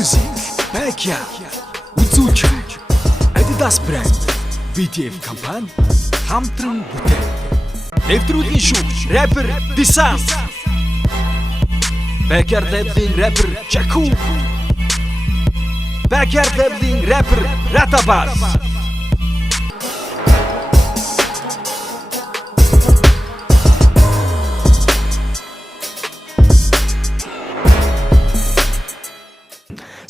Music, Backyard, үзүүч, Adidas brand, BTF компани хамтран бүтээн. Нэвтрүүлгийн шүүгч, rapper Distance, Backyard label-ийн rapper Jaku, Backyard label-ийн rapper Ratabas.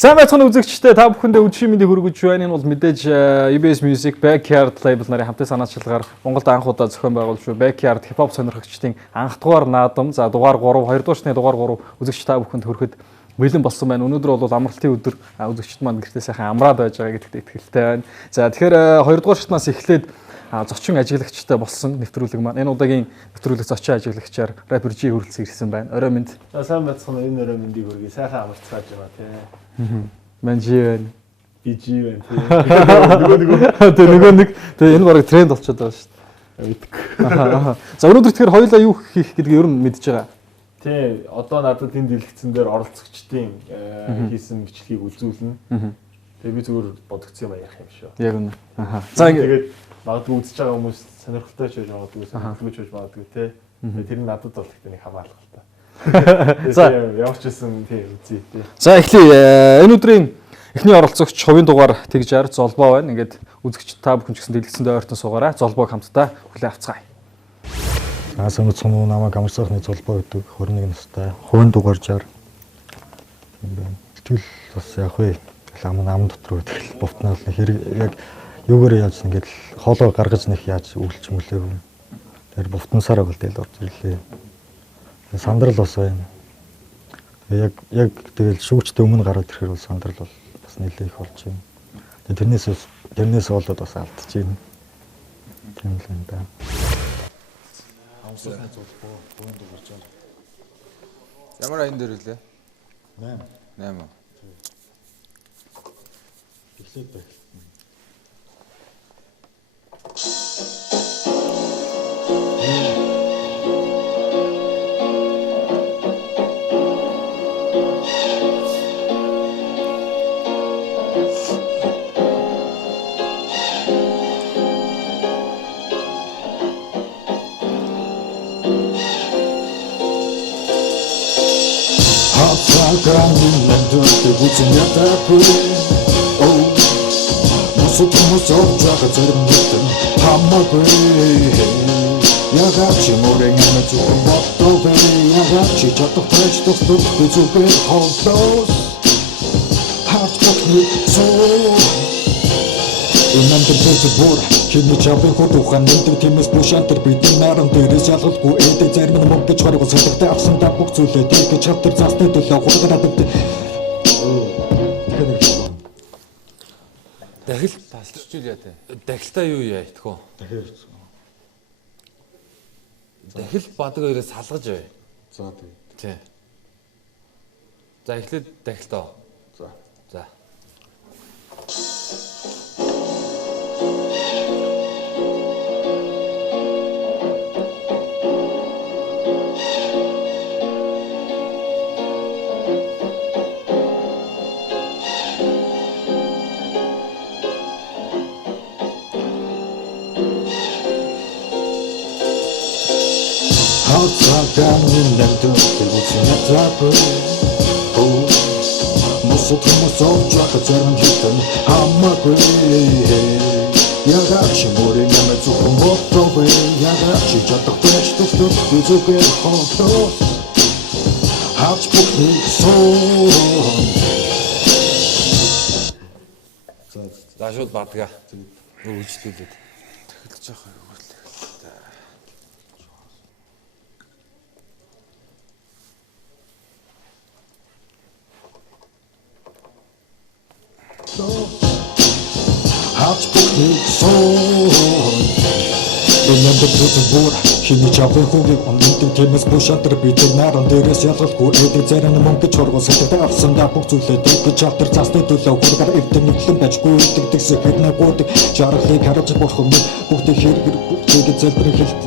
Сайн байцгаана үзэгчдээ та бүхэндээ өдрийн мэндийг хүргэж байна. Энэ бол мэдээж EBS Music Backyard label нарын хамтын санаачилгаар Монголд анх удаа зохион байгуулж буй Backyard хипхоп сонирхогчдын анх дугаар наадам. За дугаар 3, 2 дугаар шны дугаар 3 үзэгч та бүхэнд хүрэхэд бэлэн болсон байна. Өнөөдөр бол амралтын өдөр үзэгчд маань гэртээ сайхан амраад байж байгаа гэдэгт итгэлтэй байна. За тэгэхээр 2 дугаар шатнаас эхлээд зочин ажиглагчтай болсон нэвтрүүлэг маань энэ удаагийн нэвтрүүлэг зочин ажиглагчаар rapper G хүрэлцэн ирсэн байна. Орой минь. За сайн байцгаана. Энэ орой мэндийг хүргэе. Сайхан амарцгааж байгаа тий. Манжи BG байна тий. Нөгөө нэг тэгээ энэ бараг тренд болчиход байгаа шүү дээ. Мэдгүй. За өнөөдөр тэгэхээр хоёулаа юу хийх гэдгийг ер нь мэдж байгаа. Тий, одоо надад энэ дэлгэцэн дээр оролцогчдын хийсэн бичлэгийг үзүүлнэ. Тэгээ би зүгээр бодгцсон юм ярих юм шүү. Яг үнэ. За тэгээд магадгүй үзэж байгаа хүмүүс сонирхолтой ч байж магадгүй, сонирхолгүй ч байж магадгүй тий. Тэр нь надад бол ихтэй нэг хамаарлах та. За явж исэн тий үзье тий. За эхлэе. Энэ өдрийн эхний оролцогч хувийн дугаар тэгжаар золбоо байна. Ингээд үзэгч та бүхэн ч гэсэн дэлгэцэндээ ойртон суугаарай. Золбоог хамтдаа хүлээн авцгаая. Сонирхсан уу намайг амарцахны золбоо гэдэг 21 настай хувийн дугааржаар юм байна. Тэгэл бас яг вэ ам дотор тэгэл бовтнаа л хэрэг яг юугаар яаж ингэж хоолой гаргаж нэх яаж үйлч мөлөө. Тэр бовтнасараа бол тэгэл орж ирлээ. Сандрал бас байна. Яг тэгэл шүүгчтэй өмнө гараад ирэхээр бол сандрал бол бас нэлээд их болж байна. Тэрнээс болоод бас алдчихээн. Тийм л энэ да. Амсахны зулбоо хувийн дугааржаар. Ямар аян дээр үлээ? 8. Эхлээд байх. Гранин нөтөд үзэнятагүй оо мосотмос очоод зэрмэтэн хамаагүй ягачи морэгэн зүгэн боттовэ ягачи чатогч тоступ зүгэн холдос хавчокны соо Инантэд бүр чиний чамбын хотухан нэтэр тиймээс бушантер бидний наран дээрээс ялгалгүй эдэ зарим нь мөнгөж харгуу сэтгтэй авсан та бүх зүйлээ тийх чатар застны төлөө хурдаад Дахил тасчил яа тэ. Дахилтаа юу яа итгэв. Дахил бадаг хоёроос салгаж бай. За тий. За эхлээд дахилтаа. За. Гранин нөтөд үзэнятагүй оо мосотмос очоод зэрмэтэн хамаагүй ягачи морэгэн зүгэн боттовэ ягачи чатогч тоступ зүгэн холдос хавчокны соо За шууд бадгаа. Үргэлжлүүлээд. Тэгэлж яах вэ? Хавчокны соо Инантэд бүр чиний чамбын хүүгийг онцгой тиймээс бушантер бидний наран дээрээс ялгалгүй эдэ зарим нь мөнгөж хоргоо сэтгтэй авсан да бүх зүйлээ тийх чатар застны төлөө хурдаар эвтэн нэглэн байжгүй тэгтгс хэрнэгүүд жаргалыг харж болох юм бүгд хэрэг бүгд залбирх хэлт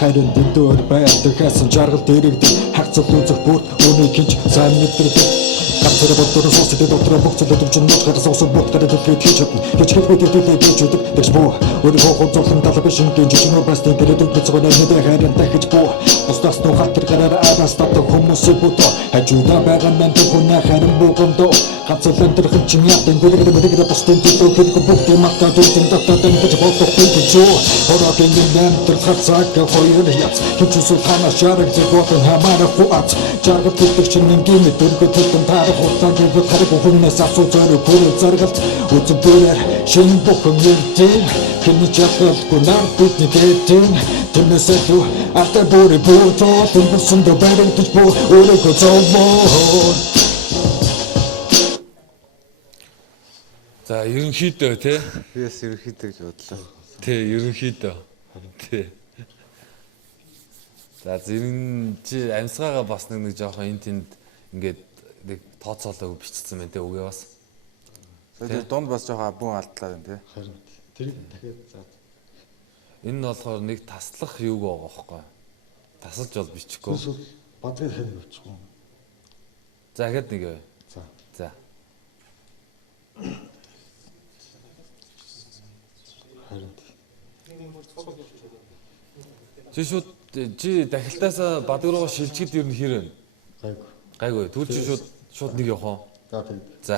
харин дэндээр байдаг хасан жаргал дээрэгд хагцал үзэх бүр үнийг хийж сайн мэдэрдэг ганцаар боддоор суусдаг дотроо богцолоод өвчин нууц гараа суусан бодгороо төлөв хийж чадна. Гэж хэлбүүд төлөв гэж үүдэг тэгш буу. Өөрийнхөө хөвцөлн талаа биш ингээд жижигнөр басны гэрээд үгцгооноо нэдэ хайран дахиж буу. Бусдаас нуу хатар гараар араас татах хүмүүсийг бодоо. Хажуудаа байгаа нам түүнээ харин буугондоо. Ганцаар төрхөн чин ятэн гүлгэр мэдэгрэ бусдын төлөв хэлэх бүгд мартаа дүнтэн татаад ингэж бодох гэж юу. Ороогийн нэм төр хацаг хоёр яц. Хэмжүүсэл ханаа шараг зэготон хамаарах хуац. Жаргал гэдэг чинь ингийн дөргө төлтөн таарах хутаа гэвэл хараг хүмүүнээс асуу зориг хүрээ заргалт. Үзэн бүрээр шин бүхэн ирдэн. Хэний чатлалгүй нар бидний гэтэн. Тэмээсээ дүү ата бүрээ бүүтoo. Тэнгэрсэн дөө баригдаж бүү өөрөөгөө зовлоо. За ерөнхийдөө тий. Биэс ерөнхийдөө гэж бодлоо. Тий, ерөнхийдөө. Тий. За зэрэг чи амьсгаагаа бас нэг жоохон энэ тэнд ингээд нэг тооцоолоо бичсэн байна тий үгээ бас. Тэр дунд бас жоохон абуун алдлаа байна тий. Харин тэр дахиад заа. Энэ нь болохоор нэг таслах юуг байгаа байхгүй. Тасалж бол бичихгүй. Бадрын хэн явчихгүй. За хэд нэг ээ. За. За. Харин Чи дахилтаасаа бадаг руугаа шилжихэд ер нь хэр вэ? гайгүй. Гайгүй. Түр чи шууд нэг явах уу? За тэгээд За.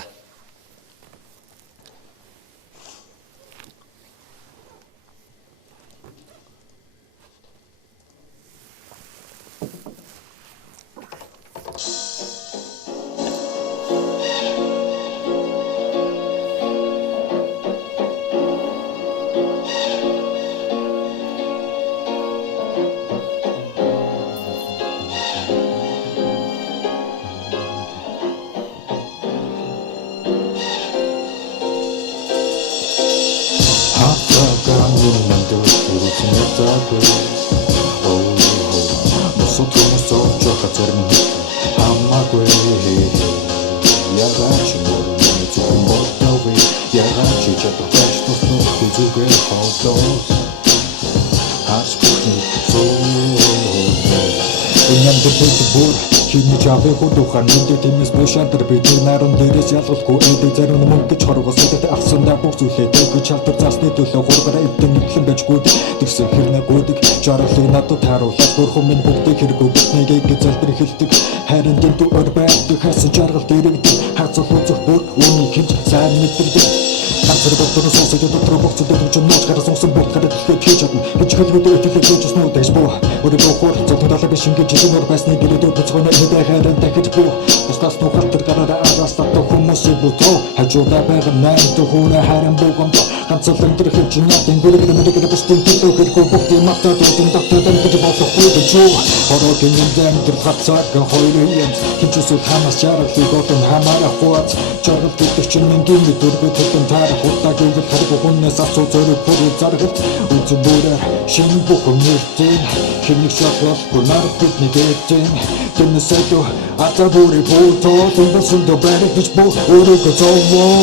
Хиний чавэ худухан мэдээ тэмээс бушаатар бидний наран дээрээс ялгалгүй эдэг зарим мөнгөж хоргос гэдэг авсандаа бүх зүйлээ гэж чалтар засны төлөө хургараа эвдэн нэглэн байжгүй тэгсэн хэрнэгүйдэг жаргалыг надад харуулаад бурхан минь бүгдийг хэрэггүй биднийг гэж залбир хэлдэг харин дэнд өр байдаг хасан жаргал дэрэгдэг хацал үзэх бүр үнийг хэлж сайн мэдэрдэг ганцаар боддоор суусдаг дотроо богцолоод өвчин нууц гараа суусан бодгороо төлөв хийж чадна. Гэж хэлбүүд төлөв гэж үснүү дэж буу. Өөрийнхөө хөвцөлн талаа биш ингээд жижигнөр басны гэрээд үгцгооноо нэдэ хайран дахиж буу. Бусдаас нуу хатар гараа араас татах хүмүүсийг бодоо. Хажуудаа байгаа нам түүнээ харин буугондоо. Ганцаар төрхөн чин ятэн гүлгэр мэдэгрэ бусдын төлөв хэлэх бүгд мартаа дүнтэн татаад гэж бодох гэж юу. Ороогийн нэм төр хацаг хоёр яц. Хэмжүүсэл ханаа шараг зэготон хамаарах хуац. Жаргал гэдэг чинь ингийн дөргө төлтөн таарах хутаа гэвэл хараг хүмүүнээс асуу зориг хүрээ заргалт. Үзэн бүрээр шин бүхэн ирдэн. Хэний чатлалгүй нар бидний гэтэн. Тэмээсээ дүү ата бүрээ бүүтoo. Тэнгэрсэн дөө баригдаж бүү өөрөөгөө зовлоо.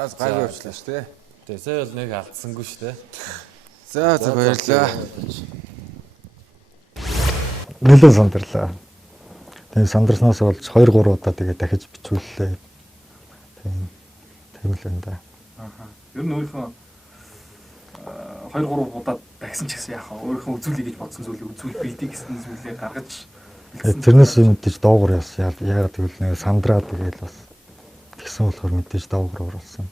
Аас гайгүй явчлаа шүү дээ. Тэгээ сая бол нэг алдсангүй шүү дээ. За баярлалаа. нэлээд сандарлаа. Тэгээ сандарснаас болж 2 3 удаа тэгээ дахиж бичүүллээ. Тийм л энэ да. Ер нь өөрийнхөө 2 3 удаа дахисан ч гэсэн яхаа өөрийнхөө үзүүлэх гэж бодсон зүйлийг үзүүл бийдэг гэсэн зүйлээ гаргаж тэрнээс мэдээж доогуур яасан. Яагаад гэвэл нэг сандраа тэгээл бас тэгсэн болохоор мэдээж доогуур оруулсан.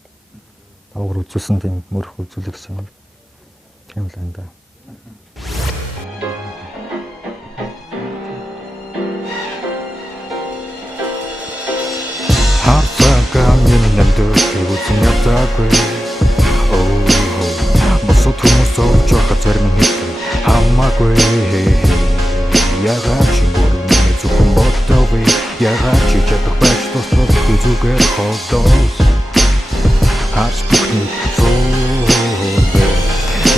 Доогуур үзүүлсэн тийм мөрөх үзүүлэх гэсэн юм. Тийм л энэ да. Хацаган нэмдөө үзэн ятаагүй. Босоо хүмүүсөө жоох зарим хэвэн хамаагүй. Ягаад ч бүрэн зөвхөн бодове. Ягаад ч чадах байж туслах зүгээр холдоос. Харж бүхний зүүн.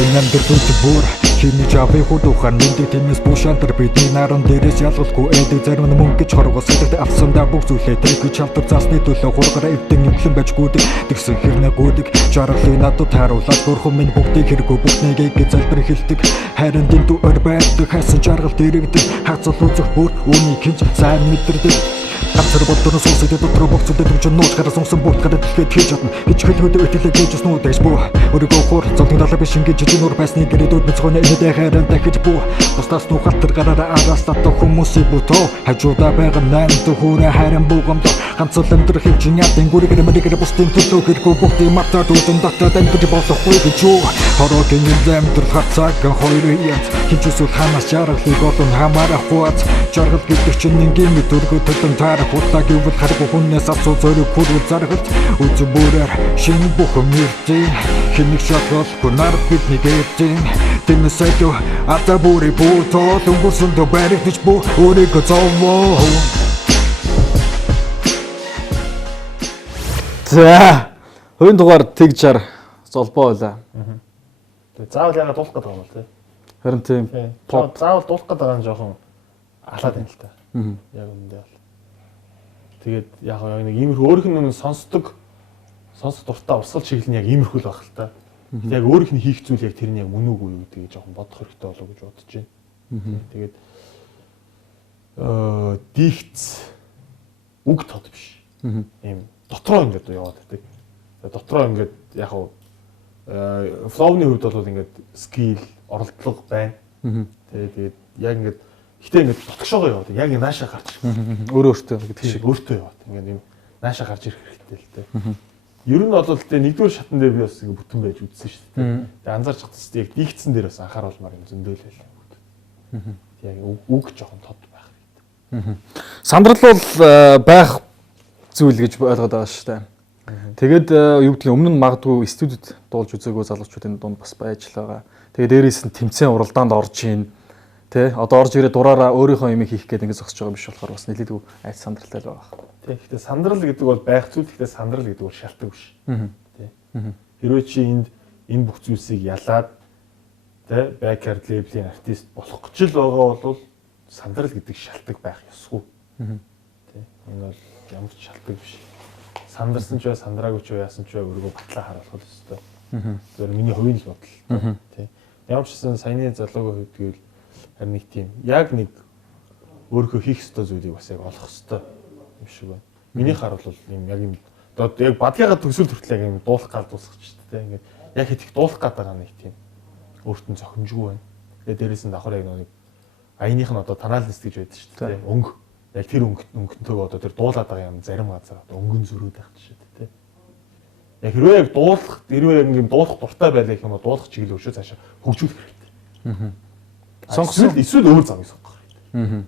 Энэ амьдрал бүр Хиний жавын худуухан мэдээ тэмээс бушаалтар бидний наран дээрээс ялгуулгүй эдэг зарим нь мөнгө гэж хоргоос гэдэг авсандаа бүх зүйлээ тэгж чалдар заасны төлөө хургараа эвдэн юмлан байж гүйдэг тэгсэн хэрнэгүүдэг жаргалын надад тааруулаад бурхан минь бүгдийг хэрэггүй бүхнийг гэж залбир хэлдэг харин дэнд өр байдаг хасан жаргал дэрэгдэг хацал үзэх бүр үнийг хинж сайн мэдэрдэг Ганцар бодорно суусад дотор богцод дэмж нууц гараа сонсон бүгд гадаад дэлхийд хийж чадна гэж хөдөө өтөлөө гэж снуу дэж буу өөрийгөө хор зовлон далаа биш ингэж жинуур байсны гэрээдүүд мэцгоны энэдэ хайран дахиж буу бусдаас нуу халтар гараараа араас татах хүмүүсийг бүтөө хажуудаа байгаа найнт хөөрэ хайран буугамд ганцал амьдрах хэмжин ядын гүрэгэр мэрэгэр бусдын төлөө хэрэггүй бүгдийг мартаад үдэн татаад амьд болохгүй гэж юу хороогийн амьдрал хацаагаан хоёрын янз хинчүүсэл ханаас жаргалыг олон хамаарахгүй жаргал гэдэг чинь ингийн төргөө төлөн тарах удаа гэвэл харахгүй хүнээс асуу зориг хүрэл заргалт үз бүрээр шинэ бүхэн мэрдэн хэнийг шатгалгүй нар биднийг ээдэн тэмээсэй ата бүрий бүтол өнгөрсөн дөө баригдаж бүү өөрийгөө зовлоо За хоёрын дугаар тэгжар золбоо байлаа. Тэгээ заавал ягаад дуулах гэдэг юм бол тий. Харин тийм Pop заавал дуулах гэдэг нь жоохон алаад байна л та. Яг үндэ бол. Тэгээд яг нэг иймэрхүү өөрийнх нь сонсдог дуртай урсгал чиглэл нь яг иймэрхүү л байх л та. Яг өөрийнх нь хийх зүйл яг тэр нь яг мөн үгүй юу гэдгийг жоохон бодох хэрэгтэй болов уу гэж бодож байна. Тэгээд дихц үг тод биш. Ийм дотроо ингээд яваад байдаг. Дотроо ингээд яг флоуны хувьд бол ингээд скил, оролдлого байна. Тэгээд яг ингээд гэтээ ингээд дотгошоогоо яваад яг наашаа гарч өөртөө гэдэг шиг өөртөө яваад ингээд юм наашаа гарч ирэх хэрэгтэй л дээ. Ер нь бол тэ нэгдүгээр шатан дээр би бас ингээд бүтэн байж үзсэн шүү дээ. Тэгээд анзаарч хатсан яг дихцэн дээр бас анхааруулмаар юм зөндөөл байлаа. Яг үг жоохон тод байх хэрэгтэй. Сандрал бол байх зүйл гэж ойлгоод байгаа шүү дээ. Тэгээд юу гэдгийг өмнө нь магадгүй студид дуулж үзээгүй залуучуудын дунд бас байж л байгаа. Тэгээд дээрээс нь тэмцээн уралдаанд орж ийн. Тэ одоо орж ирээ дураараа өөрийнхөө юм хийх гээд ингэж зогсож байгаа юм биш болохоор бас нэлээдгүй айц сандралтай л байгаа. Тэ гэхдээ сандрал гэдэг бол байх зүйл, гэхдээ сандрал гэдэг бол шалтгаан биш. Тэ. Хэрвээ чи энэ бүх зүйлсийг ялаад тэ backyard label-ийн артист болох гэж л байгаа бол сандрал гэдэг шалтгаан байх ёсгүй. Тэ. Энэ бол ямар ч шалтгаан биш. Сандарсан ч бай, сандраагүй ч бай, яасан ч бай өөрийгөө батлаа харуулах ёстой. Зөвхөн миний хувийн л бодол. Тэ. Ямар ч гэсэн саяны залуугийн хувьд гэвэл харин нэг тийм яг нэг өөрийнхөө хийх ёстой зүйлийг бас яг олох ёстой юм шиг байна. Миний харал бол юм яг юм одоо яг бадгаагаа төгсөл хүртэл яг юм дуулах гал дуусах ч тийм ингээд яг хэд их дуулах гад байгаа нэг тийм өөртөө зохимжгүй байна. Тэгээд дээрээс нь давхар яг нэг аяных нь одоо танаалнс гэж байдаг шүү дээ. Өнгө яг тэр өнгөнтэйг одоо тэр дуулаад байгаа юм зарим газар одоо өнгөн зөрүүд байх шүү дээ. Яг хэрвээ яг дуулах юм дуулах дуртай байлаа гэх юм бол дуулах чиглэл өшөө цаашаа хөгжүүлэх хэрэгтэй. Сонгосон эсвэл өөр замыг сонгох хэрэгтэй.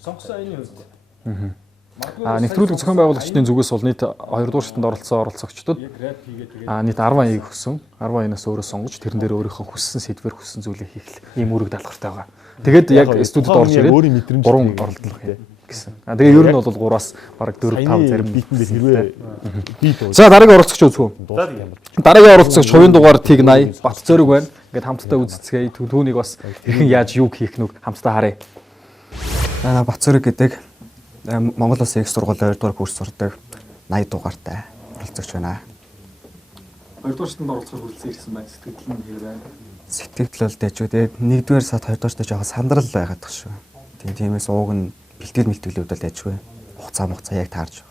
Сонгосон аяны үздэг. Нэвтрүүлэг зохион байгуулагчдын зүгээс бол нийт 2 дугаар шатанд оролцсон оролцогчдод нийт 10 аяыг өгсөн. 10 аянаас өөрөө сонгож тэрэн дээр өөрийнхөө хүссэн сэдвэр хүссэн зүйлээ хийх ийм үүрэг даалгавартай байгаа. Тэгээд яг студид орж ирээд 3 оролдлого хийв гэсэн. Тэгээ ер нь бол 3-аас бараг 4-5 зарим битэн хэрвээ бит. За дараагийн оролцогч үзв. Дараагийн оролцогч хувийн дугаар Тиг 80 Бат Зөрөг байна. Ингээд хамтдаа үзцгээе. Түүнийг бас хэрхэн яаж юг хийх нүг хамтдаа харъя. Бат Зөрөг гэдэг Монгол Улсын их сургуулийн 2 дугаар курс сурдаг 80 дугаартай оролцогч байна. 2 дугаар шатанд оролцоход хүрэлцэн ирсэн байна. Сэтгэл нь хэр байна? Сэтгэл бол дэжгүй. Тэгээд 1-р сард 2 дугаар шатанд жоохон сандрал байгаад тах шүү. Тиймээс ууг нь бэлтгэл бол дэжгүй. Хугацаа яг таарж байгаа.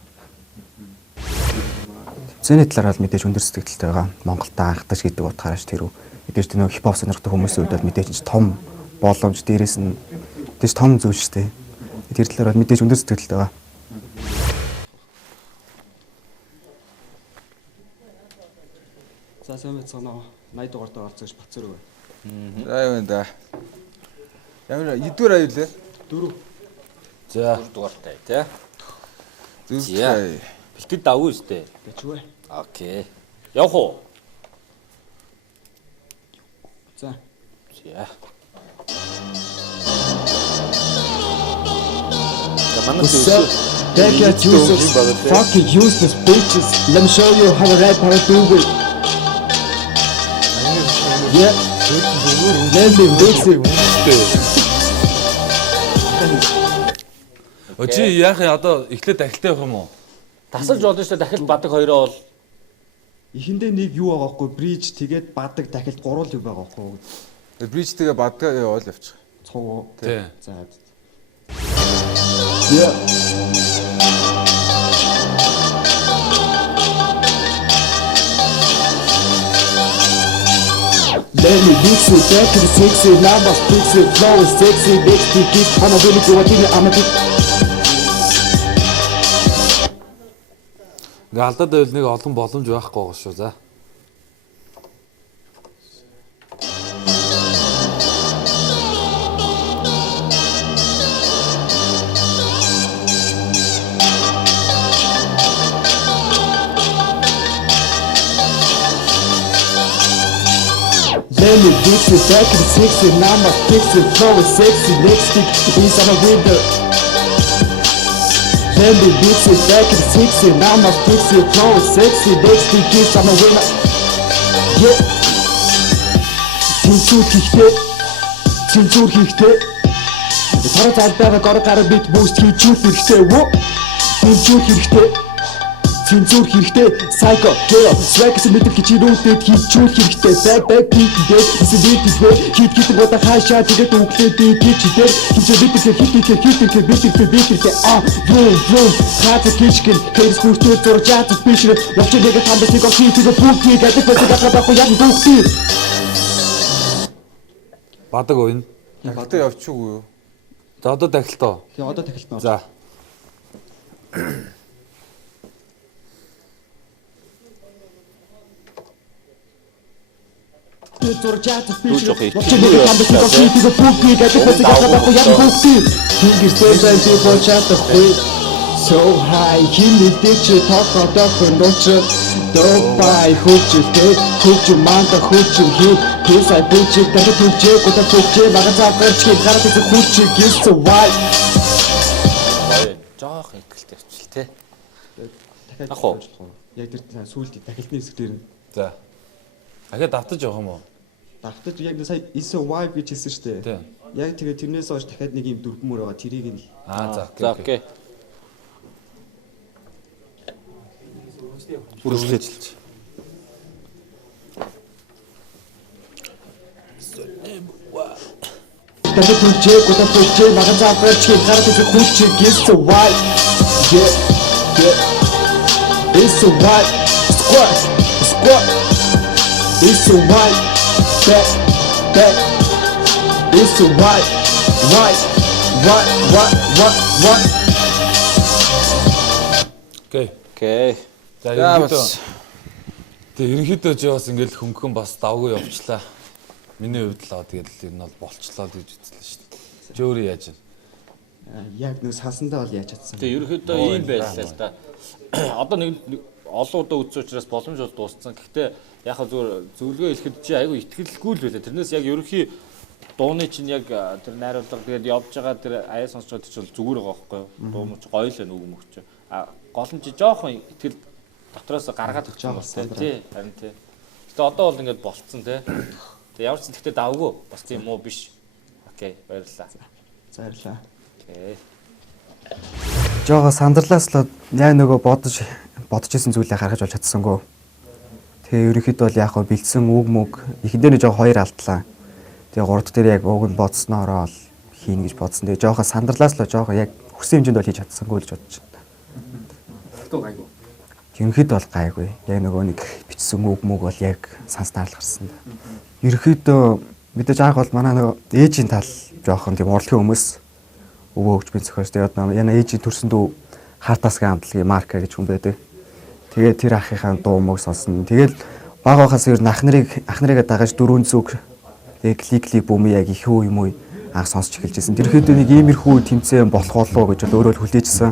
Тэмцээний талаар бол мэдээж өндөр сэтгэлтэй байгаа. Монголд анхдаж гэдэг утгаараас тэр мэдээж тэр хипхоп сонирхдаг хүмүүсийн хувьд бол мэдээж том боломж дээрээс нь мэдээж том зүйл шүү дээ. Тэр талаар бол мэдээж өндөр сэтгэлтэй байгаа. За сайн байцгаана. 80 дугаартай оролцож Бат Зөрөг байна. За юу вэ да. Ямар эдгээр аюул лээ? 4. За 4 дугаартай тий. Зүгтэй. Бэлтгэл давгүй үстэй. Дэжгүй. Окей. Явах уу? За. За. Backyard users, fucking useless bitches. Let me show you how to rap, how to do it. Yeah. Лэли микс. Чи яах юм одоо эхлээд дахилтаа явах юм уу? Тасалж болно шүү дээ. Дахил бадаг хоёроо бол Эхэндээ нэг юу байгаа байхгүй бриж тэгээд бадаг дахилт гурвал юу байгаа байхгүй. Брижтэйгээ бадгаа яваал явчих. Цуг. Тий. За. Yeah. Let me mix it, back to the sexy, now my fix it, flow is sexy, next to it, I'm a really good, I'm a big. Ингээ алдаад байвал нэг олон боломж байхгүй байгаа шүү. За. Let me mix it, back to the sexy, now my fix it, flow is sexy, next to it, I'm a winner. Let me mix it, back to the sexy, now my fix it, flow is sexy, next to it, I'm a winner. Yeah. Цензур хийхтэй. Тараа цаалтайгаа гор гараа бит буст хийчүүл хэрэгтэй үү? Цензур хэрэгтэй. Psycho, girl, swag is мэдэл гэж ирүүдэд хийчүүл хэрэгтэй. Back beat дээр эсвэлтэй хит бота хаашаа тэгээд үглээд бич дээр хит битээ vroom хаац кичгэн хэрс бүртээ зурж яат спешл явчих нэг хандаж нэг хийдэг бүгдийг гэдэг байхгүй яг бүгдийг Бадаг уу энэ? Бадаг явчихгүй юу? За одоо дахилтаа. Тэгээ одоо дахилт нөө. За. зурж яат спешл Дүүж явчих нэг хандаж нэг хийдэг бүгдийг гэдэг байхгүй яг бүгдийг Тэнгэртэй сайн би болчихгүй So high, хинэдэж тоохоо нууч Допай хөвч манда хөвч хий Тэсай бүчиг дахид хөвчээ гутаа хөвчээ магацаа гарч гараад ирэх хүчийг гис why жоох ихтэй өчл те. дахиад Ах уу? Яг тэр сүүлд дахилтны хэсэг дээр нь За. Ахаа давтаж явах юм уу? давтаж яг сая ISO vibe гэж хэлсэн шүү дээ. Тий. Яг тэгээ тэрнээс хойш дахиад нэг юм дөрвмөр байгаа тэрийг нь За. За окей. Үргэлжлүүлж. дахид хөвчээ гутаа хөвчээ магацаа гарч гараад ирэх хүчийг гис why yeah It's a white squat It's a white back It's a white Окей. Окей. За За ерөнхийдөө бас ерөнхийдөө ч бас ингээл хөнгөн бас давгүй явчлаа. Миний хувьд л тэгээд ер нь бол болчлоо гэж үзлээ шүү дээ. Чи өөрөө яаж вэ? яг нэг сансандаа бол яаж чадсан. Тэгээ ерөөхдөө ийм байлаа л да. Одоо нэг олон удаа үзсэн учраас боломж бол дууссан. Гэхдээ яг хаа зөвлөгөө хэлэхэд чи айгүй ихтгэлгүй л байлаа. Тэрнээс яг ерөнхий дууны чинь яг тэр найруулга тэгээд явж байгаа тэр аяа сонсч байгаа чинь зүгээр байгаа байхгүй юу? Дуу мөч гоё л нүг мөгч. Гол нь чи жоохон ихтгэл дотроос гаргаад өгч байгаа юм байна тий. Харин тий. Гэтэ одоо бол ингээд болцсон тий. Тэгээ ямар ч гэхдээ давгүй бас тийм муу биш. Окей, баярлалаа. Баярлалаа. Окей. Жоо сандарлаас л яа нөгөө бодож исэн зүйлээ гаргаж болж чадсангүй. Тэгээ ерөнхийдөө бол яг хөө бэлдсэн үг мөг эхэндээ нэг жоо хоёр алдлаа. Тэгээ гурав дахь дээр яг уг нь бодсноороо л хийнэ гэж бодсон. Тэгээ жоохоо сандарлаас л жоохоо яг хүссэн хэмжээнд бол хийж чадсангүй л гэж бодож байна. Гайгүй. Ерөнхийдөө бол гайгүй. Яг нөгөө нэг бичсэн үг мөг бол яг санснаар л гарсан да. Ерөнхийдөө мэдээж анх бол манай нөгөө ээжийн тал жоохон тийм урлагийн хүмүүс өвөө хөгж би зохиож тэгээд яна ээжийн төрсөн дүү хартасгийн хамтлагийн марка гэж хүн байдаг. Тэгээд тэр ахынхаа дуу мөг сонсон. Тэгээд баг багаас ер нь ах нарыг дагаж 400 үг тэгээд клик бүм яг их юу юм уу анх сонсч эхэлж байсан. Тэрхэдөө нэг иймэрхүү тэмцээн болох болов гэж өөрөө л хүлээжсэн.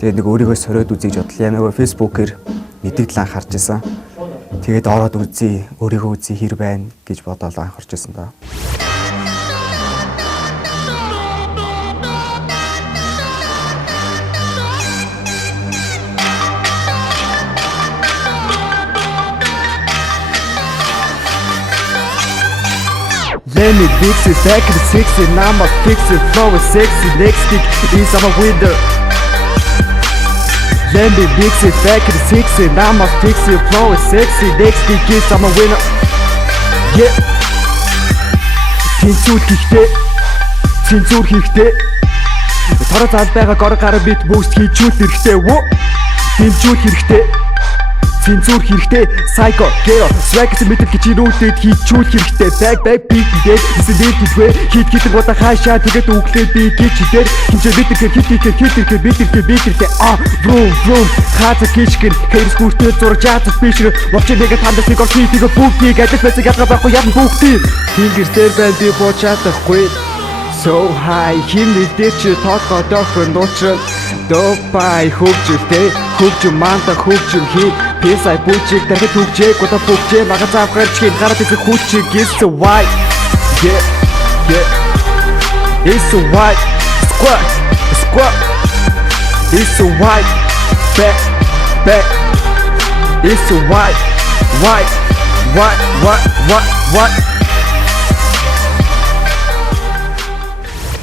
Тэгээд нэг өөрийгөө сориод үзье гэж бодлоо. Яа нөгөө фэйсбүүкээр мэдээлэл анхаарч байсан. Тэгээд ороод үзье, өөрийгөө үзье хэр байна гэж бодоод анхаарч байсан да. Let me fix it, back to 60, now I'ma fix it, flow is sexy, next stick is I'm a winner. Let me fix it, back to 60, now I'ma fix it, flow is sexy, next stick is I'm a winner. Yeah. Тэнцүүл хийхтэй. Тараа цаад байгаа гор гараа бит бүүст хийчүүл хэрэгтэй. Тэнцүүл хэрэгтэй. Цэнзүүр хэрэгтэй. Psycho, Gero, swag гэсэн мэдээл гэж ирүүдэд хийчүүл хэрэгтэй. Back beat дээр эсэдэл хэлвэ. Хит гоо хаашаа тэгээд үглээд би гэж хитэр. Хинчээ битэрхээ. Vroom. Хаза кичгэн. Хэрс хүртэл зураг жаацс бишрэ. Вовч нэг тандасыг орчиг бүгдийг адил байцаг ядгаа байхгүй яд бүгдийг. Фингертэй бай би боочаадахгүй. So high, хин мэдээ чи тоолгоо доохор нуучрал. Допай хөгжилтэй. Хөгжим манта хөгжим хий. Писай бүчиг дахид хөгжээ гоо бүгжээ мага заавхар чин гараад ирэх хүчиг is so white. Yeah. It's so white. Squat. It's so white. Back. It's so white. What?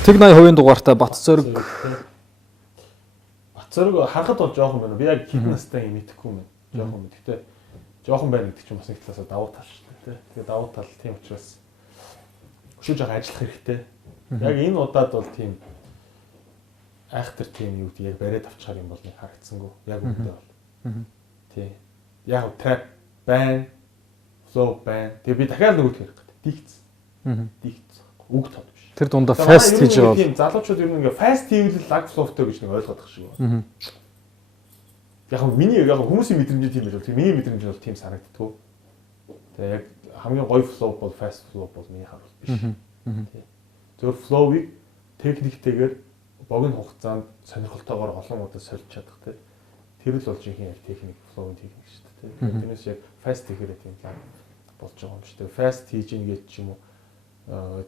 Тэг 80% дугаартай Бат зориг. Бат зориг харахад бол жоохон байна. Би яг хит настай юм мэдэхгүй юм. Жоохон мэд. Гэтэ жоохон байна гэдэг чинь бас нэг талаас давуу тал шүү дээ. Тэгээ давуу тал тийм учраас өшөөж байгаа ажиллах хэрэгтэй. Яг энэ удаад бол тийм айхтар тийм юу гэдэг яг бариад авчихаар юм бол нэг харагдсангүй. Яг үндэ бол. Тий. Яг трап байна. Flow байна. Тэгээ би дахиад нөгөөд хэрэг гэдэг. Дикц. Үг тод. Тэр дундаа fast хийж байгаа. Тийм залуучууд ер нь ингээ fast хийвэл lag flow-тэй гэж нэг ойлгоод байгаа шиг байна. Яг миний хүмүүсийн мэдрэмж тийм байл. Миний мэдрэмж бол тийм санагддаг. Тэгээ яг хамгийн гоё flow бол fast flow бол миний харуул биш. Зөв flow-ыг техниктэйгээр богино хугацаанд сонирхолтойгоор олон удаа сольж чадах те. Тэр л болж ихэнх яг техник flow-ын техник шүү дээ. Тэрнээс яг fast хийхээр тийм lag болж байгаа юм шүү дээ. Fast хийж ийн гэж ч юм уу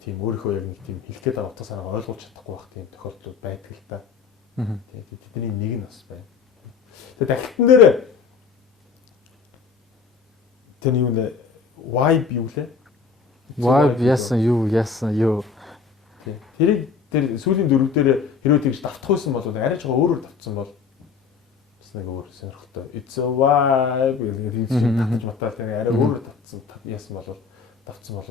тийм өөрийнхөө яг нэг тийм хэлэх гээд байгаа утга санаагаа ойлгуулж чадахгүй байх тийм тохиолдлууд байдаг л та. Тийм тэдний нэг нь бас байна. Тэгээ дахилтан дээр тэр юу нэ vibe юу лээ? Vibe яасан юу. Тийм тэрийг тэр сүүлийн дөрөв дээр хэрвээ тэгж давтах байсан бол арай жоо өөрөөр давтсан бол бас нэг өөр сонирхолтой. It's a vibe гэдэг чинь татж матал тэр арай өөрөөр давтсан яасан бол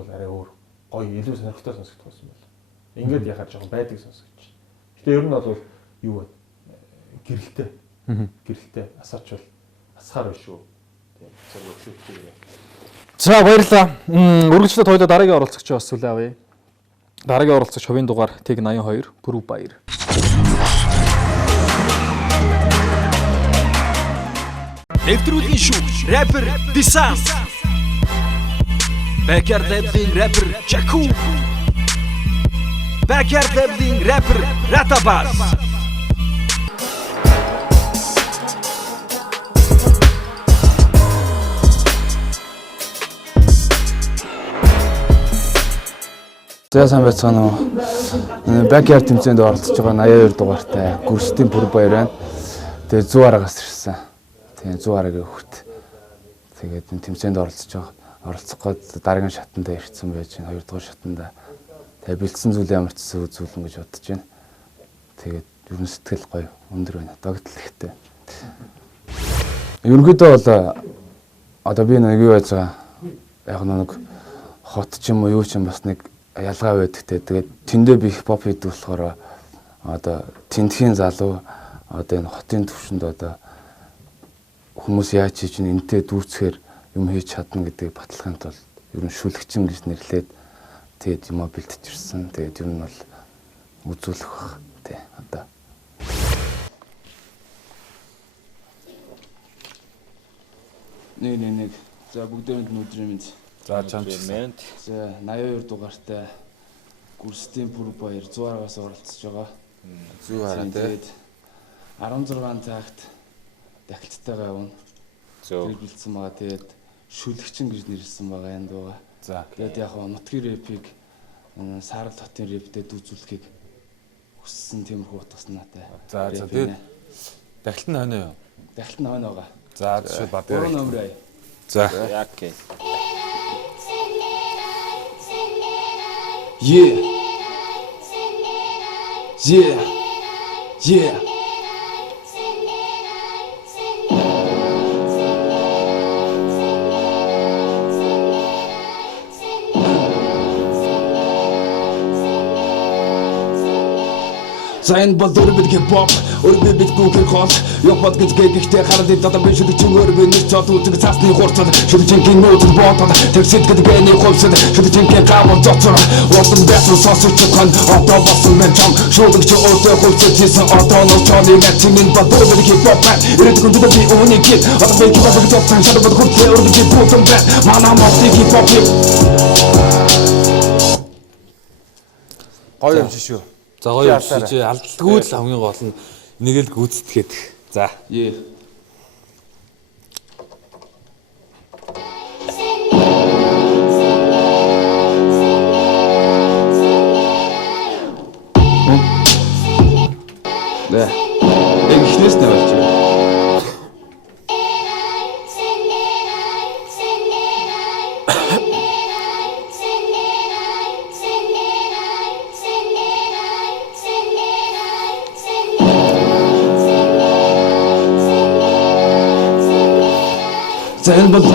арай өөр гоё илүү сонирхолтой сонсогдох байсан байна. Ингээд яхаж жоохон байдаг сонсогдож. Гэтэ ер нь бол юу вэ? Гэрэлтэй. Асаач бол асахаар биш шүү. Тийм зөв өглөөтэй. За баярлалаа. Үргэлжлээд хоёулаа дараагийн оролцогч бас сүлээ авъя. Дараагийн оролцогч хувийн дугаар Тэг 82 Бүрүү Баяр. Нэвтрүүлгийн шүү. Рэпер Дисан. Backyard Label rapper Chaku. Backyard Label rapper Ratabas. За сайн байцгаана уу. Backyard тэмцээнд оролцож байгаа 82 дугаартай Гүрстийн Бүрүү Баяр байна. Тэгээ 100 арагаас ирсэн. Тэгээ 100 арагийн хөвгт. Тэгээд энэ тэмцээнд оролцож байгаа. Оролцох гээд дараагийн шатанда ирсэн байж байна. 2 дугаар шатанда. Тэгээ бэлдсэн зүйл ямар ч зүйлэн гэж бодож байна. Тэгээд ер нь сэтгэл гоё өндөр байна. Догтлол ихтэй. Ерөнхийдөө бол одоо би нэг юу яаж байгаа. Яг нэг хот ч юм уу юу ч юм бас нэг ялгаа байдаг те. Тэгээд тэндээ би хипхоп хийдэг болохоор одоо тентхийн залуу одоо энэ хотын төвшөнд одоо хүмүүс яаж хийж энтэй дүүцхээр юм хийж чадна гэдэг баталгаанд бол ер нь шүлэгчин гэж нэрлээд тэгээд юм бэлтэж ирсэн. Тэгээд ер нь бол үзүүлэх бах тий одоо. Нэг. За бүгдээрэнд өдрийн мэнд. За чамд. За 82 дугаартай Гүрстийн Бүрүү Баяр 100-аас оролцож байгаа. 100 хараа тий. 16 цагт дахилттайгаа явна. Тэр бэлдсэн байгаа. Тэгээд шүлэгчин гэж нэрлсэн байгаа энэ дууга. За. Тэгээд яг нутгийн рэпийг Сарал хотын рэптэд үзүүлэхийг хүссэн тиймэрхүү утгаснаатай. За тэгээд дахилт нь хойно юу? Дахилт нь хойно байгаа. За жишээ бат дээр. Номер. За. Яакей. Yeah. Yeah. Yeah. За энэ бол өрбөд хипхоп, өрбөд бит бүхэл хол, ёпод гэж гэхдээ хараад идэх биш гэдэг чинь өрбөд нэг цод үзэг цаасны хурцад, шүлжингийн нөөцөд боотод, тэгсэд гэдэг эний хөвсөд, шүлжингийн гавар доцор, уутан бэсэн сосч хан, одоо болсон мен чам, шүлгч өөдөө хөвсөд хийсэн одоо нөө чоны гацмин бол өрбөд хипхоп, ирээд хүндэд би үүнийг хит, одоо би хипхоп гэдэг тань шатад хүртлээ өрбөд бүхэн бай, манай модыг хипхоп. Гоё юм шүү. За гоё шүү. Алдалгүй л хамгийн гол нь нэг л гүйцэтгэхэд. За. Е. Да. Эхнээс нь болж байна. За энэ бол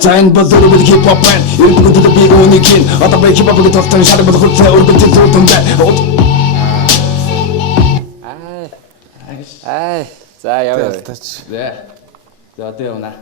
За энэ бол өрбөд хипхоп байн. Өрбөд би үүнийг хин. Одоо би хипхопыг толтон шалгал бол хүртлээ өрбөд төлөвлөн бай. Ай. За яваа. За одоо явна.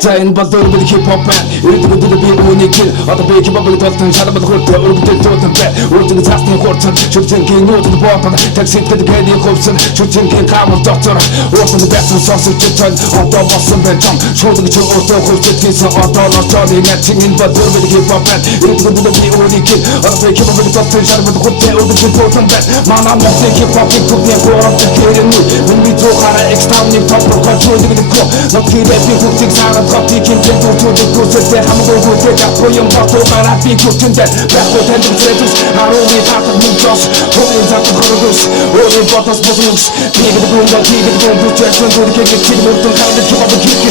За энэ бол өрбөд хипхоп байн. Өрбөд би үүнийг хин. Одоо би хипхопыг толтон шалгал хүртлээ өрбөд төлөвлөн бай. Өөртөө цаасны хурцад, шүлжингийн нөөцөд боотод, тэгсэд гэдэг эний хөвсөд, шүлжингийн гавар доцор, уутан бэсэн сосч хан, одоо болсон бай чам, шүлгч өөдөө хөвсөд хийсэн одоо нөө чоны гацмин энэ бол өрбөд хипхоп байн. Өрбөд би үүнийг хин. Одоо би хипхопыг толтон шалгал хүртлээ өрбөд төлөвлөн бай. Манай модыг хипхопыг түгний гоорд гэрэнүү. Миний зохиараа экстрамник топ чөлдөг гоо. Нөтгийдээ би хүүхдийг сараад Хопик юм дээр дүүтүүд гүйцэтгэх хамаагүй хүүтэй гапоём батуу гараад би хүчтэй байхгүй танд зэрэгс харууны татах минь жос хөөний татах хөргөс өөрийн ботос босмус тэгээд гүндээ тэгээд гүндүүчсэн дүрхийг чиг мөрдөн хараад чубаг хийх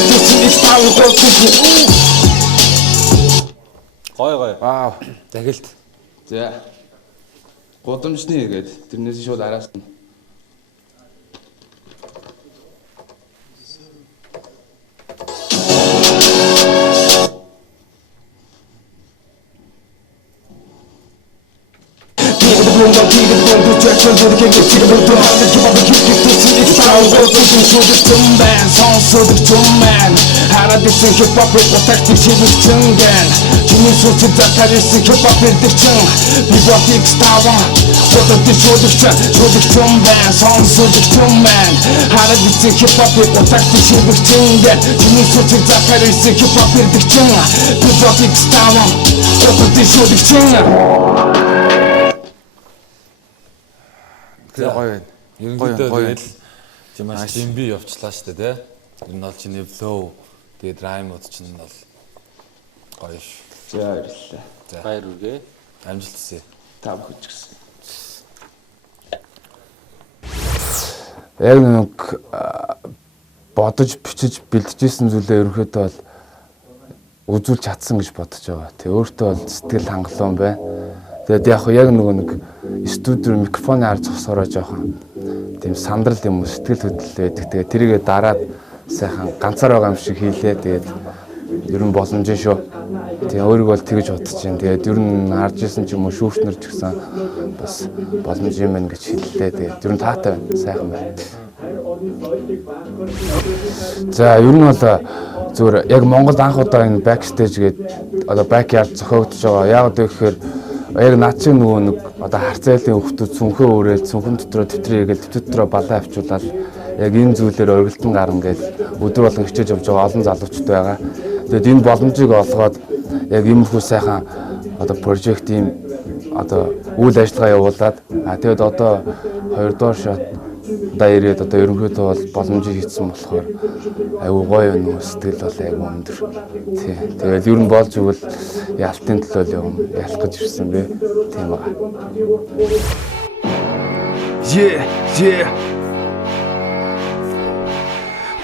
их тав Гоё. Вау. Дахилт. За. Гудамжны гээд тэрнээс шууд араас нь Хараад исэн хипхопыг утагтыг шилжүүлсэн. Чиний сүлжээ захаар исэн хипхоп ирдэгчин. Би ботик ставан. Утагтыг шилжүүлсэн байна. Сонсогдсон байна. Хараад исэн хипхопыг утагтыг шилжүүлсэн. Чиний сүлжээ захаар исэн хипхоп ирдэгчин. Би ботик ставан. Утагтыг шилжүүлсэн. Тэгээ гоё байна. Ерөнхийдөө тэгэл чи маш дэмби явчлаа шүү дээ, тий? Ер нь бол чиний flow тэгээд rhyme-ууд чинь бол гоё ш. За баярлалаа. За баяр үргээ. Амжилт хүсье. Тав хүч гэсэн. Яг нэг бодож бичиж бэлдэжсэн зүйлээ ерөнхийдөө бол үзүүлж чадсан гэж бодож байгаа. Тэгээ өөртөө бол сэтгэл хангалуун байна. Тэгээд яг нөгөө нэг студио микрофоны ар зогсороо жоохон тийм сандрал юм уу сэтгэл хөдлөл байдаг. Тэгээд тэрийгээ дараад сайхан ганцаар байгаа юм шиг хийлээ. Тэгээд ер нь боломж шүү. Тэгээ өөрийгөө бол тэгэж бодож байна. Тэгээд ер нь харж исэн ч юм уу шүүртнэр ч гэсэн бас боломж юм байна гэж хэллээ. Тэгээд ер нь таатай байна. Сайхан байна. За ер нь бол зүгээр яг Монголд анх удаа энэ backstage гээд одоо backyard зохиогдож байгаа. Яг одоо гэхээр яг наад чинь нөгөө нэг одоо харцайлын хөвгтүүд цүнхөө өрөөл цүнхэн дотроо төвтрийгээл төвтөд дотроо балаа авчуулаад яг энэ зүйлээр оргилтон гарна гэж өдөр болгон хичээж явж байгаа олон залуучууд байгаа. Тэгээд энэ боломжийг олгоод яг иймэрхүү сайхан одоо прожект ийм одоо үйл ажиллагаа явуулаад тэгээд одоо 2 дугаар шат ирээд одоо ерөнхийдөө бол боломжийг хийсэн болохоор айгүй гоё нөө сэтгэл бол айгүй өндөр. Тий. Тэгээд ер нь болж игэл ялтын төлөө юм ялах гэж ирсэн бэ. Тийм аа. Yeah.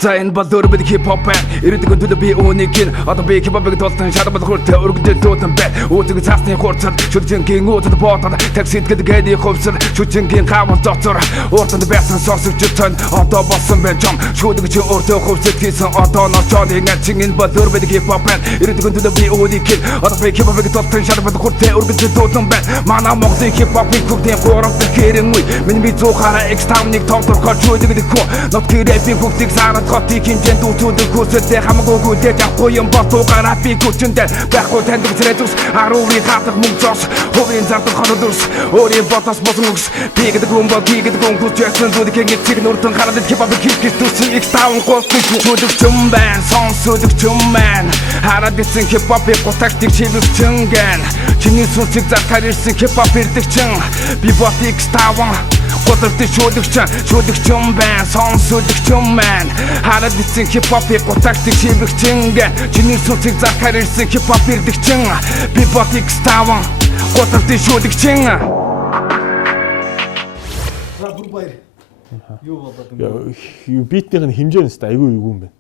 За энэ бол дөрвөд хипхоп бай. Ирээдүйн төлөө би үнийг ин. Одоо би хипхопыг толтон шатбал хүртэ өргөдөл дуудсан бай. Өөдөг цаасны хурцад шүлжингийн өөдөд боотод таксид гэдэг хөвсөр шүлжингийн хавар доцор ууртанд байсан сонсогчтой одоо болсон байж юм. Шүдэг чи өөртөө хөвсөд хийсэн одоо ночооны ngaчин энэ бол дөрвөд хипхоп бай. Ирээдүйн төлөө би үнийг ин. Одоо би хипхопыг толтон шатбал хүртэ өргөдөл дуудсан бай. Манай Монголын хипхопын хүүхдийн гуравт хэрэн үе. Миний би зуухаараа X5-ыг тоглох гэж шүдэг хөө. Нот рэпийн хүүхдийг сараад хотыг хинжээнд үүсүүлдэг хүсэлтэй хамаагүй гүдэж авахгүй юм босуугаар би хүчэндээ байхгүй таньдаг зэрэгс 10-ийн хатах мөнгө зос хувийн зардаг хоног дүрс өөрийн ботос босон үгс би гэдэг хүн бол би гэдэг хүн хүч ясан зүудгийн эцэг нүртэн хараад хипхоп хийх төсөө X5 голтой шүдэг юм байна сонсодог юм байна хараад гэсэн хипхопыг гутагтыг чивэг чингэн чиний сүнсийг зархаар ирсэн хипхоп ирдэг чин би бот X5 Гутагтыг шүдэг юм байна сонсодог юм байна хараад ирсэн хипхопыг гутагтыг чивэг чингэн чиний сүнсийг зархаар ирсэн хипхоп ирдэг чин би бот X5 гутагтыг шүдэг чин Бүр баяр. Юу болоод юм бэ? Битнийх нь хэмжээ нь өстой айгүй эвгүй юм байна.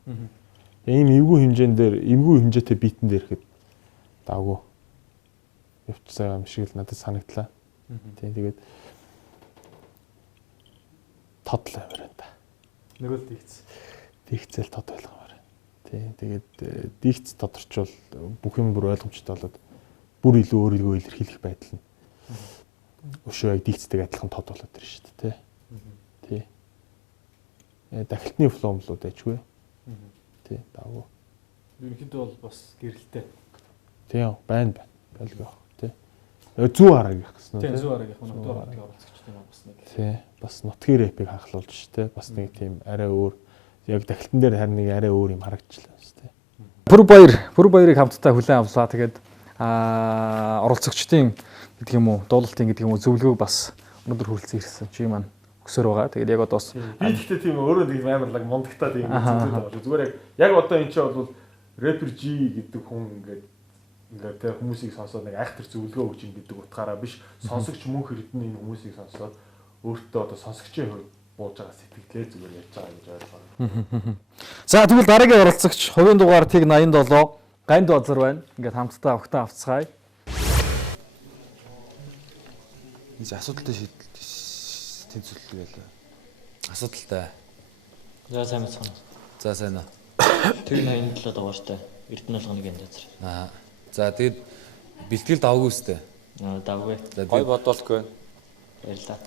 Ийм эвгүй хэмжээн дээр, эвгүй хэмжээтэй битэн дээр ихэд даагүй явцсан юм шиг л надад санагдлаа. Тийм тэгээд тодлоо юм байна да. Нөгөө л дийгц. Дийгцэл тод байлгамаар. Тийм тэгээд дийгц тодорчвол бүх юм бүр ойлгомжтой болоод бүр илүү өөрийгөө илэрхийлэх байдал нь өшөө яг дийгцтэйг адилхан тод болоод ирж шүү дээ. Тий. Дахилтны флоу млууд ажгүй. Тий, даагүй. Ерөнхийдөө бол бас гэрэлтэй. Тийм байна. Байлгүй баг. Тий. 100 хараг гэх гэсэн үү? Тийм 100 хараг гэх нь нутгийн оролцогчтой юм бас нэг. Тий. Бас нутгийн рэпийг ханхлуулж ш тий. Бас нэг тийм арай өөр яг дахилтан дээр харин нэг арай өөр юм харагдчихлаа ш тий. Бүр баярыг хамтдаа хүлээн авлаа. Тэгээд оролцогчдын гэдэг юм уу, дуулалтын гэдэг юм уу зөвлөгөөг бас өнөөдөр хүрэлцэн ирсэн чи маань өсөр байгаа. Тэгээд яг одоо бас би гэхдээ тийм өөрөө нэг амарлаг мондагтаа тийм зүйлүүд байгаа. Зүгээр яг одоо энэ ч бол рэпер G гэдэг хүн ингээд тэ хүмүүсийг сонсоод нэг айхтар зөвлөгөө өгч ин гэдэг утгаараа биш сонсогч мөнх эрдэнэ энэ хүмүүсийг сонсоод өөртөө одоо сонсогчийн хувьд бууж байгаа сэтгэлээ зүгээр ярьж байгаа гэж ойлгоо. За тэгвэл дараагийн оролцогч хувийн дугаар Тэг 87 Ганд Базар байна. Ингээд хамтдаа огтон авцгаая. Энд асуудалтай тэнцвэрлэл байлаа. Асуудалтай. За сайн байна. За сайн аа. Тэг 87 дугаартай Эрдэнэ болгоны Ганд Базар. Аа. За тэгээд бэлтгэл давгүй үстэй. Давгүй. Гой бодолгүй. Баярлалаа.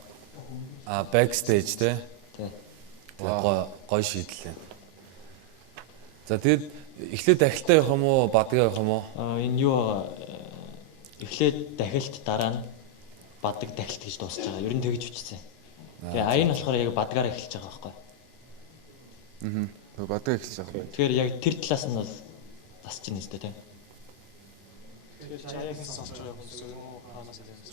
Backstage тий. Тий. Гой шийдлээ. За тэгээд эхлээд дахилтаа явах юм уу, бадгаа явах юм уу? Энэ юу эхлээд дахилт дараа нь бадаг дахилт гэж дуусч байгаа. Ер нь тэгж үчсэн. Тэгээ аян болохоор яг бадгаар эхэлж байгаа байхгүй. Бадаг эхэлж байгаа. Тэгэхээр яг тэр талаас нь бол тасч ийн нэстэ тий.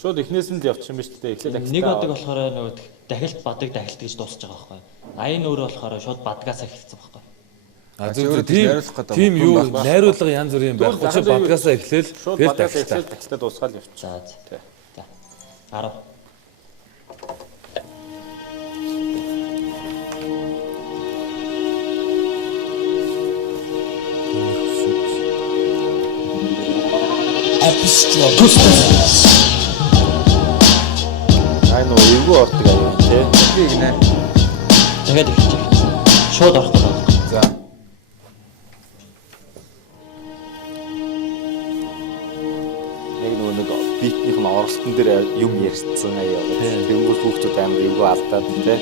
Шууд эхнээс нь л явчихсан биз дээ. Эхлээд нэг бадаг болохоор нөгөө дахилт бадаг дахилт гэж дуусч байгаа байхгүй. Аян өөрөө болохоор шууд бадгаас эхэлсэн байхгүй. Тийм юу найруулга янз бүрийн байх. Учир бадгаасаа эхлээл тэгэл дахилтаа дуусгаад явчихсан. За. 10. Нөө эвгүй ордог аяа тий. Энийг нэ. Тэгээд эхэлчих. Шууд орох гэдэг. За. Яг нэг битнийх нь оролцсон дээр юм ярьсан аяа. Тэнгүүл хүүхдүүд амар эвгүй алдаад тий.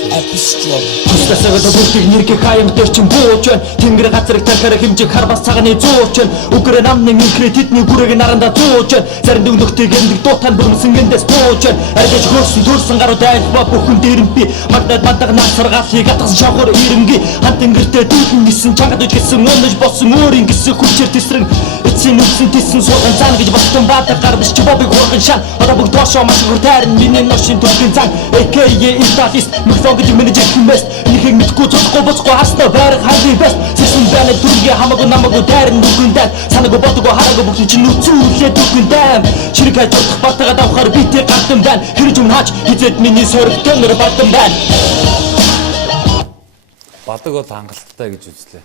Хүстэсэгэд бүртийг нэргэх хаямтай ч бууж байна. Тэнгэр газрыг тархаар хэмжих харбас цагааны зууч байна. Үгрэ намны кредитний гүрэг наранда зууж байна. Зарим дүгнөхтэйг эндэг дуутаан бүрмсэнгээс бууж байна. Аргаж хөрсөн төрсөн гарууд айлба бүхэн дээрэмпи. Магнад мандаг насаргаалыг атгасан шавхар ирэмги. Хан тэнгэртэй дүүхэн гисэн чангад үжгэсэн өнөж болсон өөрийн гисэн хүчээр тесрэн. Эцсийн үсэн тессэн сууган цаана гэж батсан баатар гарбас чи бобыг хурган шан. Одоо бүгд доошоо маш хуртайрн миний ношин төргийн цан. AKA Италист микрофон гэж менежер хэмэст. Энэхийг мэдгүй цоцгоо боцгоо хаснаа байрах хайлын бест. Сэсэн байна дүргийн хамаагүй намаагүй дайрн дүгэндээ. Санаагүй бодгоо хараагүй бүгд чинь нүцүүлээ дүгэндээ. Чирэг хайж бодох батагаа давхаар битээ гартан байна. Хэрэг юм хаач хизээд миний сорогтой нэр батан байна. Бадаг бол хангалттай гэж үзлээ.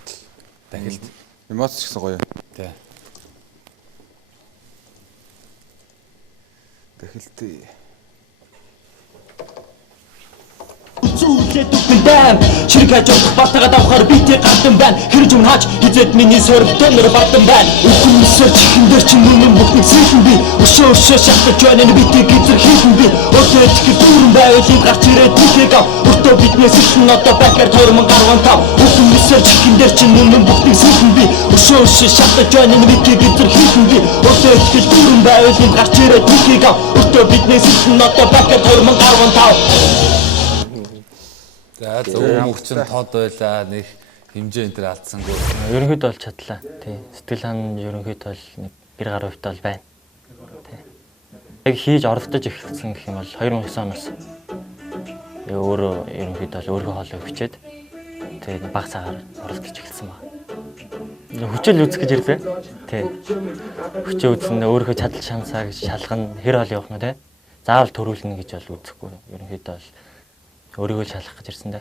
Дахилт. Эмоц ч гэсэн гоё. Тий. Дахилт. Зүлээ дүгэндээ. Чирэг хайж бодох батагаа давхаар битээ гартан байна. Хэрэг юм хаач хизээд миний сорогтой нэр батан байна. Үхэн мисэр чихэндэр чинь нүнэн бүхнийг сэлэн би. Өшөө шатаж байна битээ гизэр хийхэн би. Өтөө итгэл дүүрэн байвал гарч ирээд тихийг ав. Өртөө биднээс ишин одоо бакер 2015. Үхэн мисэр чихэндэр чинь нүнэн бүхнийг сэлэн би. Өшөө шатаж байна битээ гизэр хийхэн би. Өтөө итгэл дүүрэн байвал гарч ирээд тихийг ав. Өртөө биднээс ишин одоо бакер 2015. За зөв мөгчин тод байлаа нэг хэмжээ энэ төр алдсангүй. Ерөнхийдөө бол чадлаа. Тий. Сэтгэл хан ерөнхийдөө бол нэг гэр гар хувьтай бол байна. Тий. Яг хийж оролдож эхэлсэн гэх юм бол 2009 оноос өөрөө ерөнхийдөө бол өөрийнхөө хоолыг хүчээд тэгээд баг цагаар оролдож эхэлсэн ба. Хүчэл үзэх гэж ирлээ. Тий. Хүчээ үзсэндээ өөрийнхөө чадал шансаа гэж шалгана хэр хоол явах нь тий. Заавал төрүүлнэ гэж бол үзэхгүй. Ерөнхийдөө бол өөрийгөө шалгах гэж ирсэн дээ.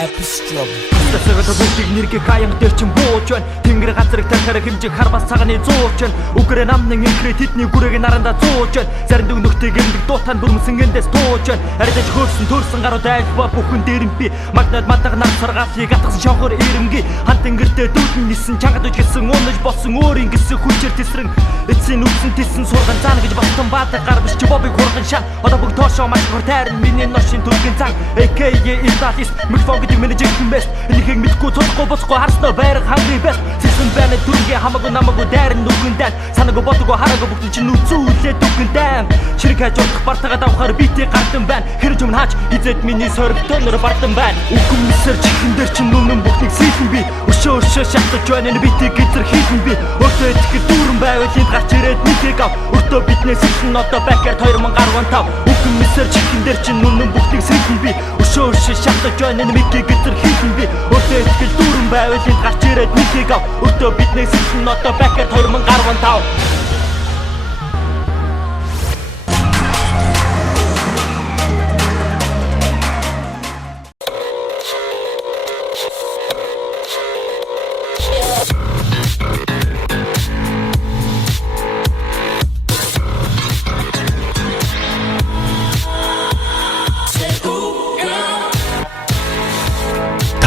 Тэсэгэд бүгдийг нэргэх хаямтай ч бууж байна. Тэнгэр газрыг тархаар хэмжих харбас цагааны зууч байна. Үгрэ намны кредитний гүрэг наранда зууч байна. Зарим дүгнөхтэйг эндэг дуутаан бүрмсэнгээс тууж байна. Арилж хөрсөн төрсөн гарууд айлба бүхэн дээрэмпи. Магнад мандаг нар саргаалыг атгасан шавхар ирэмги. Хан тэнгэртэй дүүтэн нисэн чангад үжгэсэн өнөж болсон өөрийн гисэн хүчээр тесрэн. Эцсийн үсэн тессэн сурган цаана гэж батсан баатар гарбас чи бобыг хурган шан. Одоо бүгд тоошоо маш хуртайрн миний ношин төргийн цан. AKA Италист микрофон гэж менежер хэмэст. Энэхийг мэдгүй цоцгоо боцгоо хаснаа байрах хайлын бест. Сэсэн байна дүргийн хамаагүй намаагүй дайрн дүгэндээ. Санаагүй бодгоо хараагүй бүгд чинь нүцүүлээ дүгэндээ. Чирэг хайж бодох бартагаа давхаар битээ гартан байна. Хэрэг юм хаач хизээд миний сорогтой нэр батан байна. Үхэн мисэр чихэндэр чинь нүнэн бүхнийг сэлэн би. Өшөө шатаж байна битээ гизэр хийхэн би. Өтөө итгэл дүүрэн байвал энд гарч ирээд нихийг ав. Өртөө биднээс ишин одоо бакер 2015. Үхэн мисэр чихэндэр чинь нүнэн бүхнийг сэлэн би. Өшөө шатаж байна битээ гизэр хийхэн би. Өтөө итгэл дүүрэн байвал энд гарч ирээд нихийг ав. Өртөө биднээс ишин одоо бакер 2015.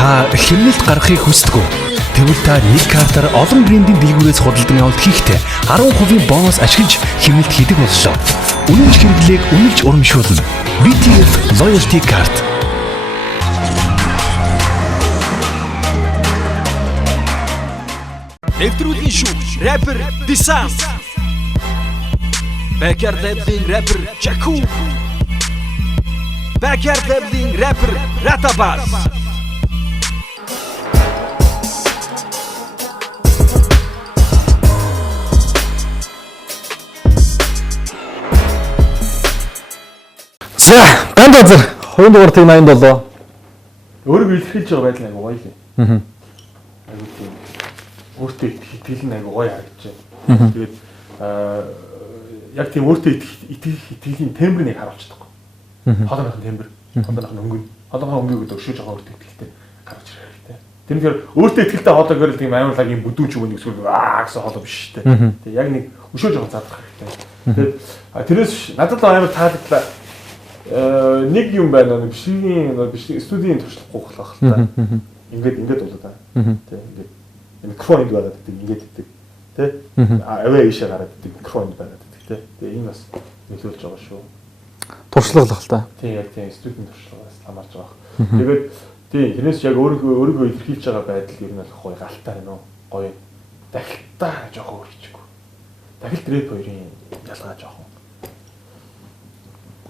Та хэмнэлт гаргахыг хүсдэг үү? Тэгвэл та нэг картаар олон брендийн дэлгүүрээс худалдан авалт хийхдээ 10% бонус ашиглаж хэмнэлт хийдэг боллоо. Үнэмш хэрэглээг үнэлж урамшуулна. BTF Loyalty Card. Нэвтрүүлгийн шүүгч рэпер Дисанс. Backyard Label-ийн рэпер Chaku. Backyard Label-ийн рэпер Ratabas. За, ганд азар 2 дугаар тийм 87. Өөрийгөө илэрхийлж байгаа байдал айгу гоё л юм. Айгу тийм. Өөртөө итгэл нь айгу гоё харагдаж байна. Тэгээд яг тийм өөртөө итгэлийн тембрийг харуулж байгаа. Хоолойных нь тембр, хоолойных нь өнгө. Хоолойных өнгө гэдэг өшөө жоохон өөртөө итгэлтэй гарч ирэх хэрэгтэй. Тэр өөртөө итгэлтэй хоолой görөл тийм аймаглагийн бүдүүн ч үнийг эсвэл гэсэн хоолой биш шүү дээ. Тэгээд яг нэг өшөө жоохон задрах хэрэгтэй. Тэгээд тэрээс надад амар таалагдлаа. Нэг юм байна нэг бичлэгийн студийн туршлахгүй болох л та. Ингээд болоо та. Тэ ингээд микрофон байгаад байдаг ингээд байдаг. Тэ? Аваа ийшээ гараад байдаг микрофон байгаад байдаг тэ. Тэгээ энэ бас нөлөөлж байгаа шүү. Туршлага л та. Тийм яг тийм студент туршлагаас хамаарч байгаа. Тэгээд тийм тэрнээс яг өөрийгөө илэрхийлж байгаа байдал ер нь бол гоё галтай байна уу? Гоё. Дахилтаа жоохон өөр хичээгүй. Дахилт рэп хоёрын ялгаа жоохон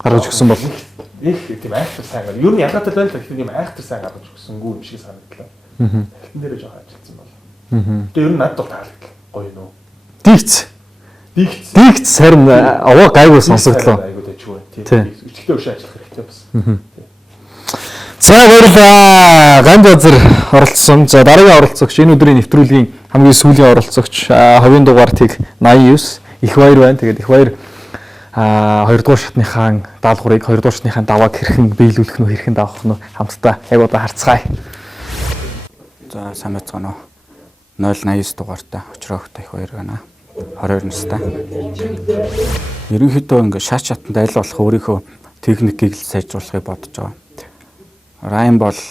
гаргаж өгсөн бол их тийм айхтар сайн гар. Ер нь ялгаатай байна л гэхдээ тийм айхтар сайн гаргаж өгсөнгүй юм шиг санагдлаа. Дахилтан дээрээ жоохон ажилласан бол. Тэгээ ер нь надад бол таалагдлаа. Гоё нөө. Дигц сарин аваа гайгүй сонсогдлоо. Айгуу дэжгүй. Тийм. Өчигдөр өшөө ажиллах хэрэгтэй бас. За баярлалаа. Ганд базар оролцсон. За дараагийн оролцогч энэ өдрийн нэвтрүүлгийн хамгийн сүүлийн оролцогч ховын дугаартыг 89 их баяр байна. Тэгээд их баяр 2 дугаар шатныхаа даалгаврыг 2 дугаар шатныхаа давааг хэрхэн биелүүлэх нь хэрхэн давах нь хамтдаа яг одоо харцгаая. За сайн байцгаана уу. 089 дугаартай очрохтой их баяр байна. 22 настай. Ерөнхийдөө ингээ шат шатанд аль болох өөрийнхөө техникийг л сайжруулахыг бодож байгаа. Райм бол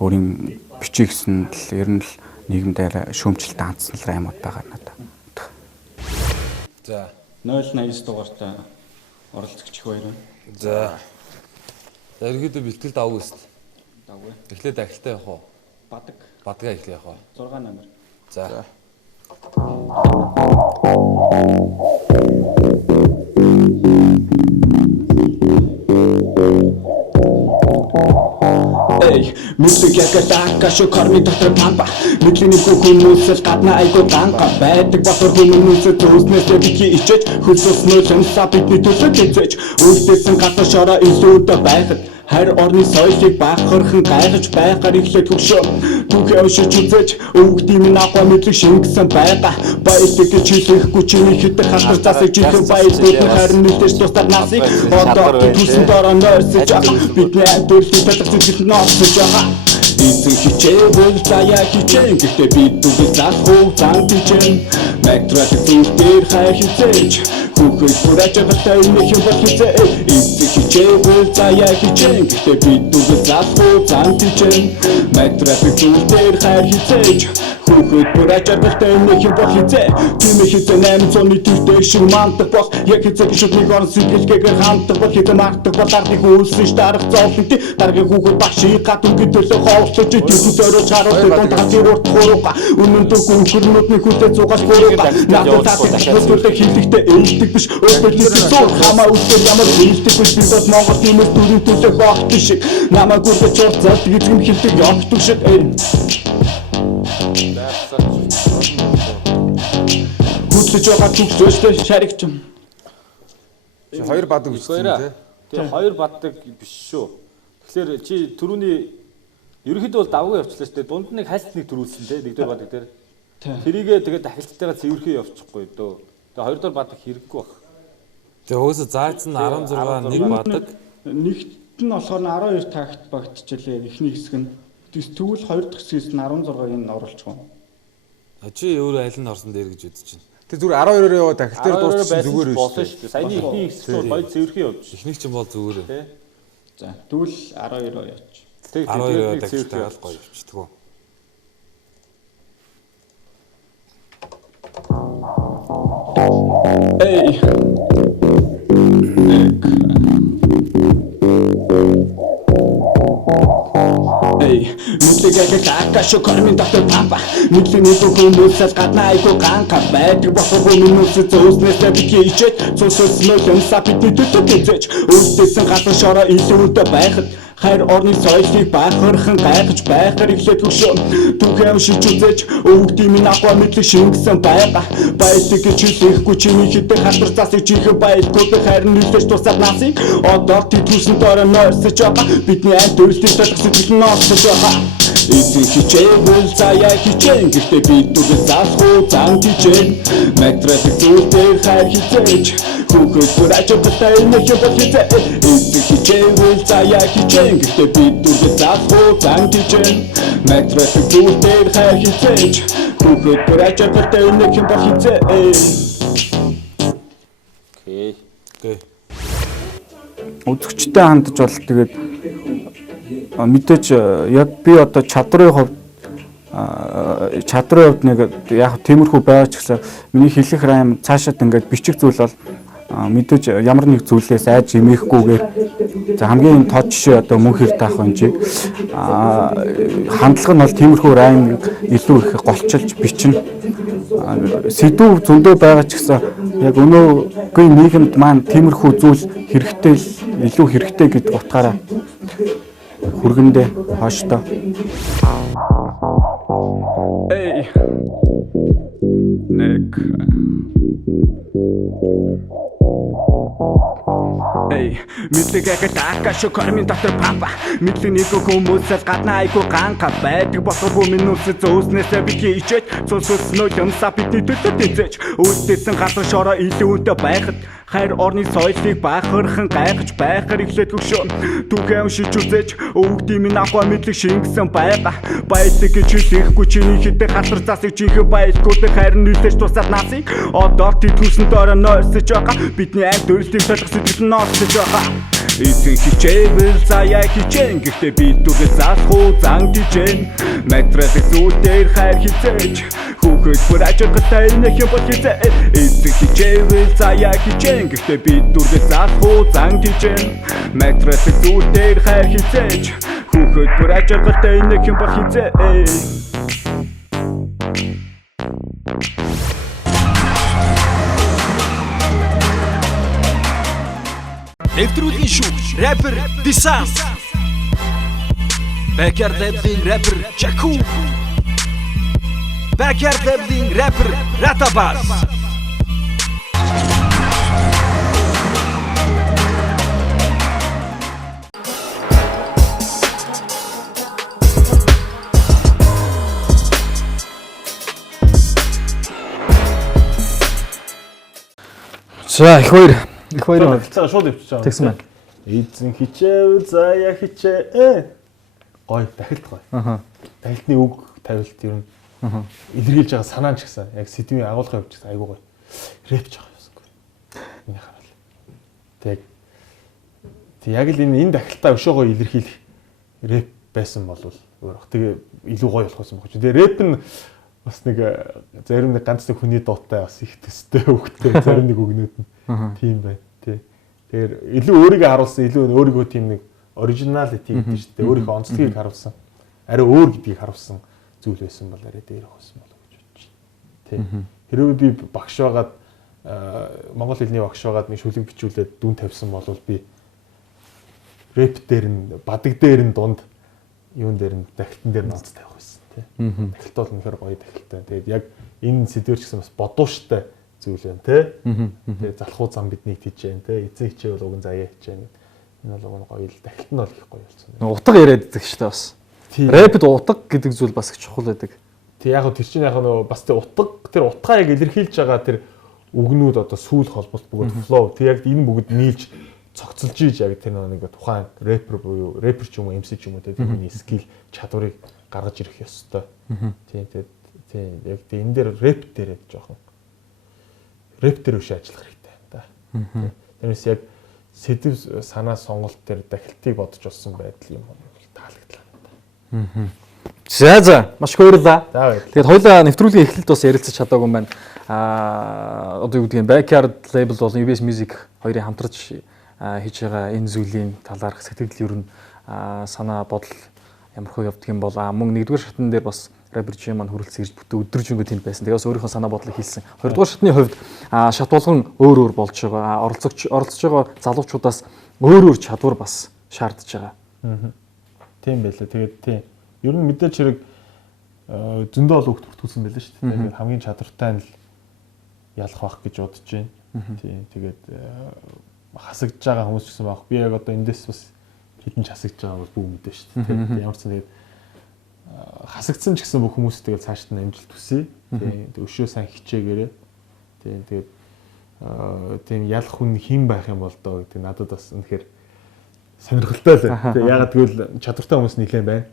өөрийн бичигсэн л ер нь л нийгэмдээ шүүмжлэлт анцсан л раймууд байгаа надад. За 089 дугаартай оролцогч их баяр байна. За. Ерөнхийдөө бэлтгэл давгүй шүү дээ. Давгүй. Эхлээд ахилтаа явах уу? Бадгаа эхлэх явах уу? 6 номер. За. Мюзик яг така шокарми дотор пампа Мэдлэний хүмүүс гадна айгуу данга байдаг батар хүмүүс төснөөс бики ичэж хөлсөснөө шамсаа бидний төлөө тэжээж үлдээсэн гадна шороо илүүдэ байхад Хар орны соёлыг бахархан гайхаж байгаар ихлэх төгшөө Түүхээ өшөж үзэж өвгдийн минь агуу мэдлэг шингэсэн байгаа Баялаг гэж хэлэхгүй чиний хитэх хатар засаг жилхэн баялаг харин мэдээж тусдаар насыг Одоо түсэн дороо нойрсож байгаа Бидний амьдралын талах зүйлс ноосож байгаа Эцэг хичээвэл заяа хичээн Гэхдээ бид дүгэл залхуу зан хичээн Мэтрат зүртээр хай хичээж Хүүхэд бүр ажигатай өмнөх юм бол хичээ Эцэг хичээвэл заяа хичээн Гэхдээ бид дүгэл залхуу зан хичээн Мэтрат зүртээр хай хичээж Хүүхэд бүр ажигатай өмнөх юм бол хичээ Тимээ хичээ 800-ны төвтэй шиг мандах бол Яг хичээ шүтнийг орон сэтгэлгээгээр хандах бол Хитэ мартах бол ардыг үйлсэж дарах зовлонтой Даргийн хүүхэд багшийг гатүнгийн төлөө хоолцож Тэсүс өрөөж харуулсан дунд хасыг урт хурууга Үнэн дүүг өнхөрнүүдний хүлээ зугаас хурууга Надад татах хөдөлгөөн хийлэгтэй ээлдэг биш Өөртөө зүүр хамаа үсгээр ямар ээлдэг биш Би бол Монгол тиймээс дүрийн төлөө хоолт шиг Намаа гүрдэ чурцаад гизгэм хилдэг явдаг шиг Хүлээж байгаа төгсөөстэй шаригч юм Хоёр бадаг үссэн тий. Тэгээ хоёр баддаг биш шүү. Тэгэхээр чи түрүүний ерөнхийдөө бол давгүй явчлаа шүү дээ. Дунд нэг хальт нэг төрүүлсэн тий. Нэгдүгээр бадаг дээр. Тэрийгээ тэгээ дахилттайгаа цэвэрхий явчихгүй дөө. Тэгээ хоёрдугаар бадаг хэрэггүй баг. Тэгээ хөөсө заацсан 16 нэг бадаг. Нэгт нь болохоор 12 тагт багтчихлээ. Эхний хэсэг нь. Тэгвэл хоёр дахь хэсгээс нь 16-ыг нь оруулчих уу? Чи өөрөө аль нь орсон дээр гэж үзэж байна. Тэг зүгээр 12-оор яваад дахилтаар дууссан зүгээр болно шүү дээ. Саяны ихний хэсэг бол гоё цэвэрхий явж. Ихнийг ч бол зүгээр. За тэгвэл 12-оо явууч. Тэг 12-оо дахилтаа гоё явчихдаг уу? Эй. Мэдлэг така шокарми дотор пампа Мэдлэний хүмүүсээс гадна айгуу ганга байдаг бохор хүмүүс зөөснөөс бики ичээд цуссноо юмсаа бидний төлөө тэжээж Үлдээсэн гадна шороо илүүтэй байхад Хайр орны соёлыг бахархан гайхаж байхаар ихлэх төгшөө Түүхээ өшөж үзэж өвгдийн минь агуу мэдлэг шингэсэн байгаа Баялаг гэж хэлэхгүй чиний хитэх хатар засаг жилхэн баялгууд харин үлдээж тусаад насыг Одоо түсэн дороо нойрсож байгаа Бидний амьдралын талах сэтгэл ноосож байгаа Эцэг хичээвэл заяа хичээн Гэхдээ бид дүгэл залхуу зан хичээн Мэтрат зүйлээр хайр хичээж Хүүхэд бүр ажигатай өмнөх юм бол хичээ Эцэг хичээвэл заяа хичээн Гэхдээ бид дүгэл залхуу зан хичээн Мэтрат зүйлээр хайр хичээж Хүүхэд бүр ажигатай өмнөх юм бол хичээ Окей. Үзэгчтэй хандаж бол тэгээд мэдээж яг би одоо чадрын хувьд нэг яг тиймэрхүү байгаа ч гэсэн миний хэлэх райм цаашаад ингээд бичих зүйл бол мэдээж ямар нэг зүйлээс айж эмээхгүйгээр за хамгийн тод жишээ одоо мөн хэр таах юм чи хандлага нь бол тиймэрхүү райм илүү их голчилж бичнэ. Сэдв зөндөө байгаа ч гэсэн яг өнөөгийн нийгэмд маань тиймэрхүү зүйл хэрэгтэй илүү хэрэгтэй гэдэг утгаараа хүргэндээ хооштой. Эй. Нэг. Эй, мэдлэгээ таакаш кармин дотор пампа. Мэдлэнийг хүмүүсээс гадна айгүй ганга байдаг болохгүй минус зөөснөөсөө бити ичээд цуссноо юмсаа бидний төлөө тэнцэж үүдсэн газар шороо илүү үнэтэй байхад хайр орны соёлыг баахархан гайхаж байхаар эхлээд гүшөө түүхээ уншиж үзэж өвгдийн минь ахва мэдлэг шингэсэн байгаа баялаг гэж хэлэхгүй чиний хитэ хатар засыг жинхэнэ баялгуудыг харин нийлж тусаад насыг одоо тэтгүүлсэн дөрөө нойрсож байгаа бидний амь төрөлтийг солих сэтгэл нь носож байгаа эзэн хичээвэл заяа хичээн гэхдээ би түгээ заахгүй зан дижэн матрасыг зүйл дээр хайр хизээж хүүхэд бүр ажигтай нэг юм бол хизээ эзэн хичээвэл заяа хичээн гэхдээ би түгээ заахгүй зан дижэн матрасыг зүйл дээр хайр хизээж хүүхэд бүр ажигтай нэг юм бол хизээ Нэвтрүүлгийн шүүх, рэпер Дисанс. Backyard Label-ийн рэпер Jaku. Backyard Label-ийн рэпер Ratabas. За их хоёрын хэлцээгээ шууд өвчж байгаа. Тэгсэн байна. Эзэн хичээв заяа хичээ. Гой дахилт гой. Дахилтны үг тавилт ер нь илэрхийлж байгаа санаа ч гэсэн яг сэдвийн агуулгын хувьд ч гэсэн айгүй гой. Рэпч байгаа юмсангүй. Миний хараад. Тэг яг л энэ дахилтаа өшөөгөө илэрхийлэх рэп байсан бол өөр баг. Тэгээ илүү гоё болох байсан баг. Тэгээ рэп нь бас нэг зарим нэг ганц нэг хүний дуутай бас их төстэй хөвгтэй зарим нэг өгнүүд нь тийм байна тий. Тэгэхээр илүү өөрийгөө харуулсан, илүү өөрийгөө тийм нэг оригиналити гэдэг шүү дээ. Өөрийнхөө онцлогийг харуулсан. Арай өөр гэдгийг харуулсан зүйл байсан бол арай дээр хөөсөн болов гэж бодож байна. Тий. Хэрвээ би багш байгаад монгол хэлний багш байгаад нэг шүлэг бичүүлээд дүн тавьсан бол би рэп дээр нь бадаг дээр нь дунд юун дээр нь дахилтан дээр нь онц тавих байсан тий. Дахилт бол үнэхээр гоё дахилттай. Тэгээд яг энэ сэдвэр ч гэсэн бас бодууштай зүйл байна тий. Тэгээд залхуу зам биднийг тийж जैन тий. Эзэн хичээвэл уг нь заяа хичээн. Энэ бол гоё л дахилт нь бол их гоё болсон. Утга яриад байдаг шүү дээ бас. Рэпд утга гэдэг зүйл бас их чухал байдаг. Тэг яг тэр чинь яг нөгөө бас тэр утга тэр утгаа яг илэрхийлж байгаа тэр үгнүүд одоо сүүл холболт бөгөөд флоу. Тэг яг энэ бүгд нийлж цогцолж ийж яг тэр нэг тухайн рэпер буюу рэпер ч юм уу MC ч юм уу тэрний скил чадварыг гаргаж ирэх ёстой. Тийм яг энэ дээр рэп дээр жоохон рэп дээр биш ажиллах хэрэгтэй байна да. Тэрнээс яг сэдв санаа сонголт дээр дахилтыг бодож олсон байдал юм таалагдлаа. За маш их баярлалаа. Тэгээд хоёулаа нэвтрүүлгийн эхлэлд бас ярилцаж чадаагүй юм байна. Одоо юу гэдгийг Backyard Label болон UBS Music хоёрын хамтарч хийж байгаа энэ зүйлийн талаарх сэтгэл ер нь санаа бодол ямар хөө явдаг юм бол мөн нэгдүгээр шатны дээр бас рапер жим маань хөрөлцөн ирж бүтэн өдөржингөө тэнд байсан. Тэгээс өөрийнхөө санаа бодлыг хэлсэн. Хоёрдугаар шатны хувьд шат болгон өөр болж байгаа. Оролцож байгаа залуучуудаас өөр чадвар бас шаардж байгаа. Тийм байлаа. Тэгээд тийм. Ер нь мэдээж хэрэг зөндөө олон хөлт бүртгүүлсэн байлаа шүү дээ. Тэгээд хамгийн чадвартай нь л ялах байх гэж бодож байна. Тийм. Тэгээд хасагдж байгаа хүмүүс ч гэсэн баг. Би яг одоо эндээс бас хитэн хасагдж байгаа бол бүгд мэдэн шүү дээ. Ямар ч тэгээд хасагдсан ч гэсэн бүх хүмүүс тэгээд цаашд нь амжилт хүсье. Тэгээд өшөө сайн хичээгээрэй. Тэгээд тийм ялах хүн хэн байх юм бол доо гэдэг надад бас үнэхээр сонирхолтой л байна. Тэгээд ягаад гэвэл чадвартай хүмүүс нэлээд байна.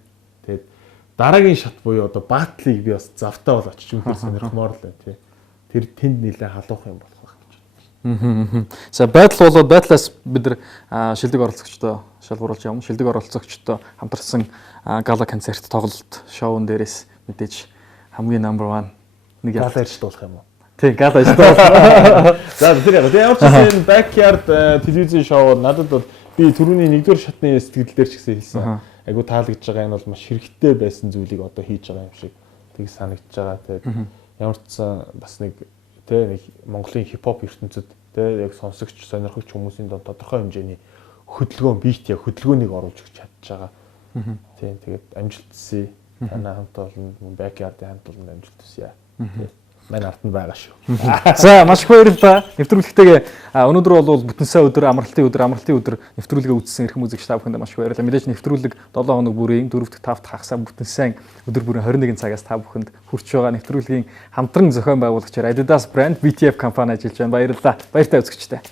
Тэгээд дараагийн шат буюу одоо баатлыг би бас завтаа бол очиж үнэхээр сонирхмоор л байна. Тэр тэнд нэлээд халуух юм болох байх гэж байна. За байдал болоод байдлаас бид нар шилдэг оролцогчдоо шалгууруулж явна. Шилдэг оролцогчдоо хамтарсан гала концерт тоглолт шоун дээрээс мэдээж хамгийн number 1 нэг гала ярьж дуулах юм уу? Тийм гал ажилладаг. За тэр яг ямар ч энэ backyard телевизийн шоу надад бол би түрүүний нэгдүгээр шатны сэтгэл дээр ч гэсэн хэлсэн. Айгу таалагдж байгаа энэ бол маш хэрэгтэй байсан зүйлийг одоо хийж байгаа юм шиг тийг санагдж байгаа. Тэгээд ямар ч бас нэг нэг Монголын хипхоп ертөнцид яг сонсогч сонирхогч хүмүүсийн донд тодорхой хэмжээний хөдөлгөөн бит яг хөдөлгөөнийг оруулж өгч чадж байгаа. Тийм тэгээд амжилт хүсье. Танай хамт олон backyard-ийн хамт олон амжилт хүсье. Манай ард нь байгаа шүү. За маш их баярлалаа. Нэвтрүүлэгтэйгээ өнөөдөр бол бүтэн сая өдөр амралтын өдөр нэвтрүүлгээ үзсэн эрхэм үзэгч та бүхэнд маш их баярлалаа. Мэдээж нэвтрүүлэг 7 хоног бүрийн 4-р 5-р хагасаа бүтэн сайн өдөр бүрийн 21 цагаас та бүхэнд хүрч байгаа. Нэвтрүүлгийн хамтран зохион байгуулагчаар Adidas брэнд BTF компани ажиллаж байна. Баярлалаа. Баяртай үзэгчтэй.